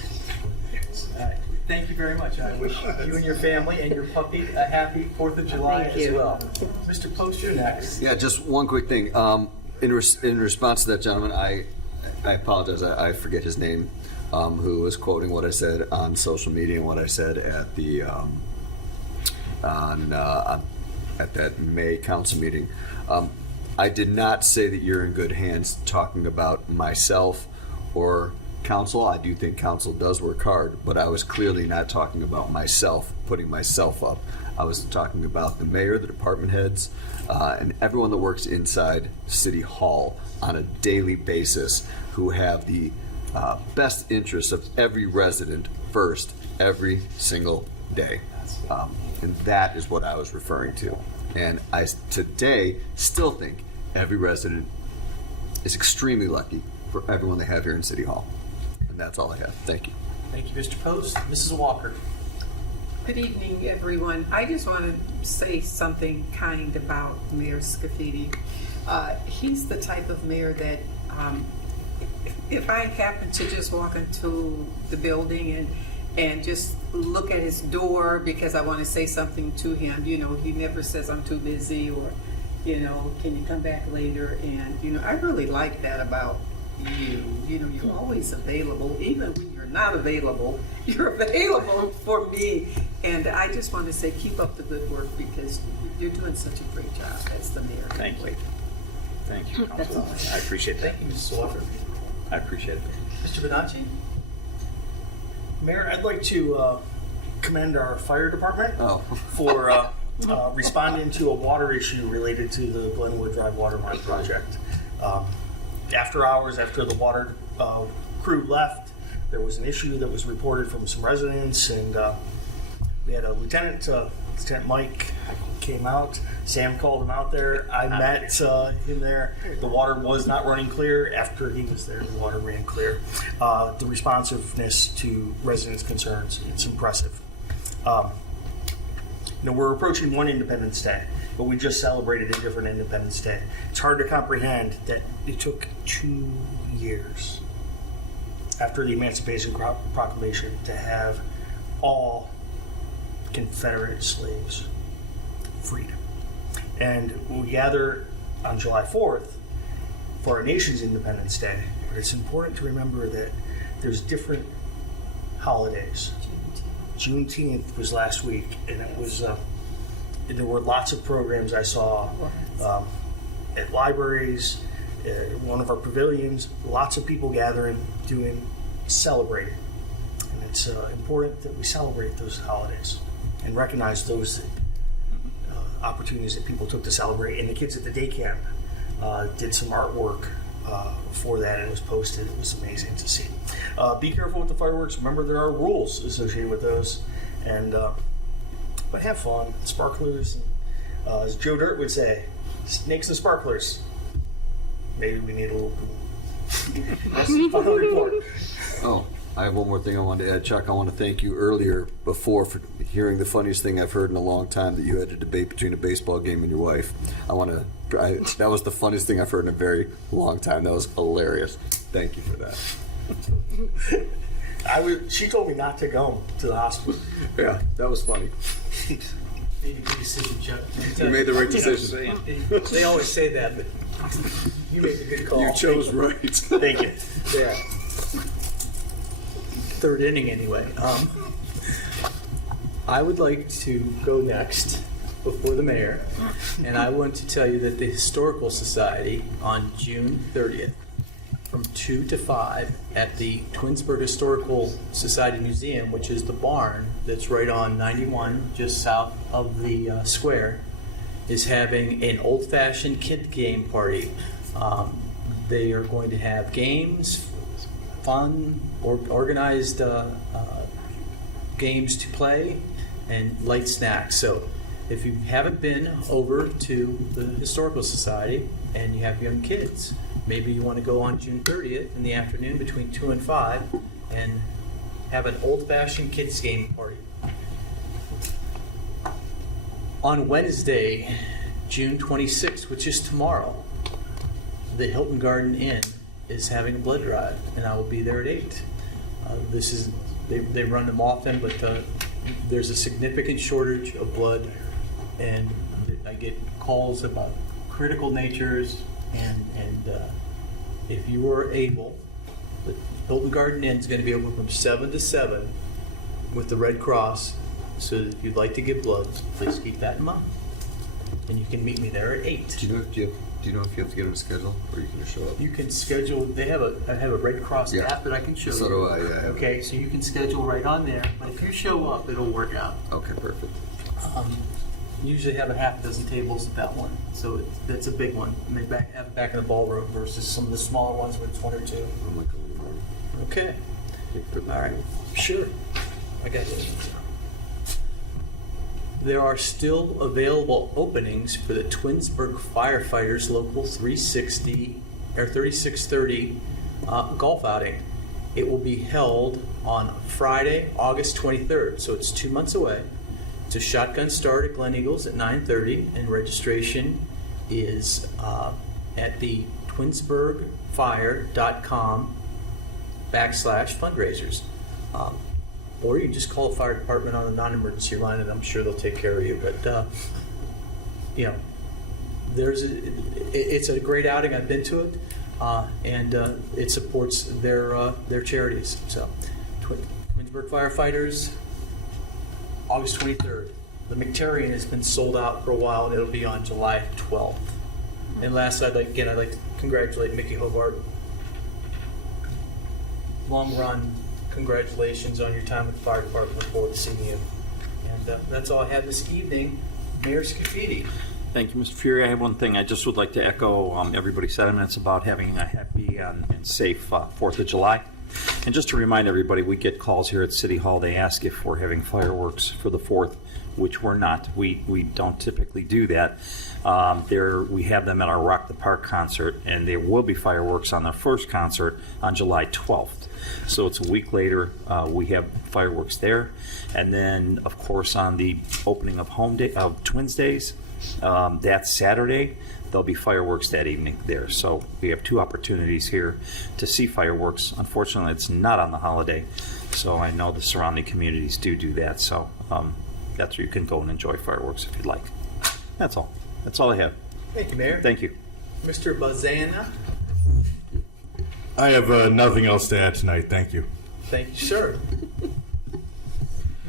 All right. Thank you very much. I wish you and your family and your puppy a happy 4th of July Thank as you. well. Mr. Post, you're next. Yeah, just one quick thing. In response to that gentleman, I apologize. I forget his name, who was quoting what I said on social media and what I said at the at that May council meeting. I did not say that you're in good hands talking about myself or council. I do think council does work hard, but I was clearly not talking about myself, putting myself up. I was talking about the mayor, the department heads, and everyone that works inside City Hall on a daily basis who have the best interests of every resident first every single day. And that is what I was referring to. And I today still think every resident is extremely lucky for everyone they have here in City Hall. And that's all I have. Thank you. Thank you, Mr. Post. Mrs. Walker. Good evening, everyone. I just want to say something kind about Mayor Scafidi. He's the type of mayor that if I happen to just walk into the building and just look at his door because I want to say something to him, you know, he never says I'm too busy or, you know, can you come back later? And, you know, I really like that about you. You know, you're always available, even when you're not available, you're available for me. And I just want to say keep up the good work because you're doing such a great job as the mayor. Thank you. Thank you, Councilman. I appreciate that. Thank you, Mrs. Walker. I appreciate it. Mr. Bonacci? Mayor, I'd like to commend our fire department for responding to a water issue related to the Glenwood Drive water line project. After hours, after the water crew left, there was an issue that was reported from some residents, and we had a Lieutenant Mike came out. Sam called him out there. I met him there. The water was not running clear. After he was there, the water ran clear. The responsiveness to residents' concerns, it's impressive. You know, we're approaching one Independence Day, but we just celebrated a different Independence Day. It's hard to comprehend that it took 2 years after the Emancipation Proclamation to have all Confederate slaves freed. And we gather on July 4th for our nation's Independence Day, but it's important to remember that there's different holidays. Juneteenth was last week, and it was there were lots of programs I saw at libraries, one of our pavilions, lots of people gathering, celebrating. And it's important that we celebrate those holidays and recognize those that opportunities that people took to celebrate. And the kids at the day camp did some artwork for that, and it was posted. It was amazing to see. Be careful with the fireworks. Remember, there are rules associated with those. And but have fun. Sparklers, and, as Joe Dirt would say, snakes and sparklers. Maybe we need a little pool. That's the final report. Oh, I have one more thing I wanted to add. Chuck, I want to thank you earlier before for hearing the funniest thing I've heard in a long time, that you had a debate between a baseball game and your wife. That was the funniest thing I've heard in a very long time. That was hilarious. Thank you for that. She told me not to go to the hospital. Yeah, that was funny. Made a good decision, Chuck. You made the right decision. They always say that, but you made a good call. You chose right. Thank you. Yeah. Third inning, anyway. I would like to go next before the mayor, and I want to tell you that the Historical Society on June 30th, from 2 to 5 at the Twinsburg Historical Society Museum, which is the barn that's right on 91, just south of the square, is having an old-fashioned kid game party. They are going to have games, fun, organized games to play, and light snacks. So if you haven't been over to the Historical Society and you have young kids, maybe you want to go on June 30th in the afternoon between 2 and 5 and have an old-fashioned kids game party. On Wednesday, June 26th, which is tomorrow, the Hilton Garden Inn is having a blood drive, and I will be there at 8. They run them often, but there's a significant shortage of blood, and I get calls about critical natures, and if you are able, the Hilton Garden Inn is going to be open from 7 to 7 with the Red Cross, so if you'd like to give blood, please keep that in mind. And you can meet me there at 8. Do you know if you have to get on a schedule, or you can just show up? You can schedule. I have a Red Cross app that I can show you. So do I. Yeah. Okay, so you can schedule right on there. But if you show up, it'll work out. Okay, perfect. Usually have a half dozen tables at that one, so that's a big one. I mean, have it back in the ballroom versus some of the smaller ones where it's 1 or 2. Okay. All right. Sure. I got it. There are still available openings for the Twinsburg Firefighters Local 360 or 3630 golf outing. It will be held on Friday, August 23rd, so it's 2 months away. It's a shotgun start at Glen Eagles at 9:30, and registration is at the twinsburgfire.com/fundraisers. Or you can just call the fire department on the non-emergency line, and I'm sure they'll take care of you. But it's a great outing. I've been to it, and it supports their charities. So, Twinsburg Firefighters, August 23rd. The McTarian has been sold out for a while, and it'll be on July 12th. And last, I'd like to congratulate Mickey Hobart. Long run. Congratulations on your time with the fire department. Look forward to seeing you. And that's all I have this evening. Mayor Scafidi. Thank you, Mr. Fury. I have one thing. I just would like to echo everybody's sentiments about having a happy and safe 4th of July. And just to remind everybody, we get calls here at City Hall. They ask if we're having fireworks for the 4th, which we're not. We don't typically do that. We have them at our Rock the Park concert, and there will be fireworks on the first concert on July 12th. So it's a week later. We have fireworks there, and then of course on the opening of Twins Days, that's Saturday. There'll be fireworks that evening there. So we have 2 opportunities here to see fireworks. Unfortunately, it's not on the holiday, so I know the surrounding communities do that. So that's where you can go and enjoy fireworks if you'd like. That's all. That's all I have. Thank you, Mayor. Thank you. Mr. Bazana. I have nothing else to add tonight. Thank you. Thank you, sir.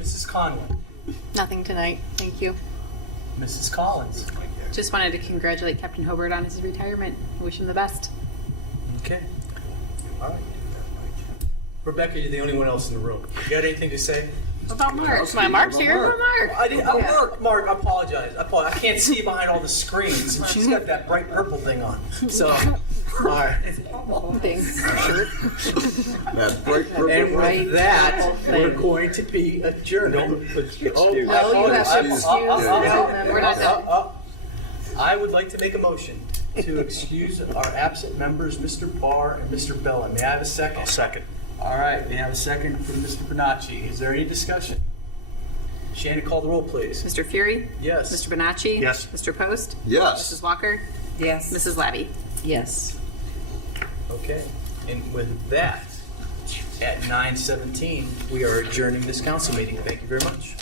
Mrs. Conway. Nothing tonight. Thank you. Mrs. Collins. Just wanted to congratulate Captain Hobart on his retirement. Wish him the best. Okay. All right. Rebecca, you're the only one else in the room. You got anything to say? What about Mark? My Mark's here. Where's Mark? Mark, I apologize. I can't see you behind all the screens. And she's got that bright purple thing on. So, all right. That bright purple. And with that, we're going to be adjourned. I would like to make a motion to excuse our absent members, Mr. Barr and Mr. Bellin. May I have a second? I'll second. All right, we have a second from Mr. Bonacci. Is there any discussion? Shannon, call the roll, please. Mr. Fury? Yes. Mr. Bonacci? Yes. Mr. Post? Yes. Mrs. Walker? Yes. Mrs. Labby? Yes. Okay, and with that, at 9:17, we are adjourning this council meeting. Thank you very much.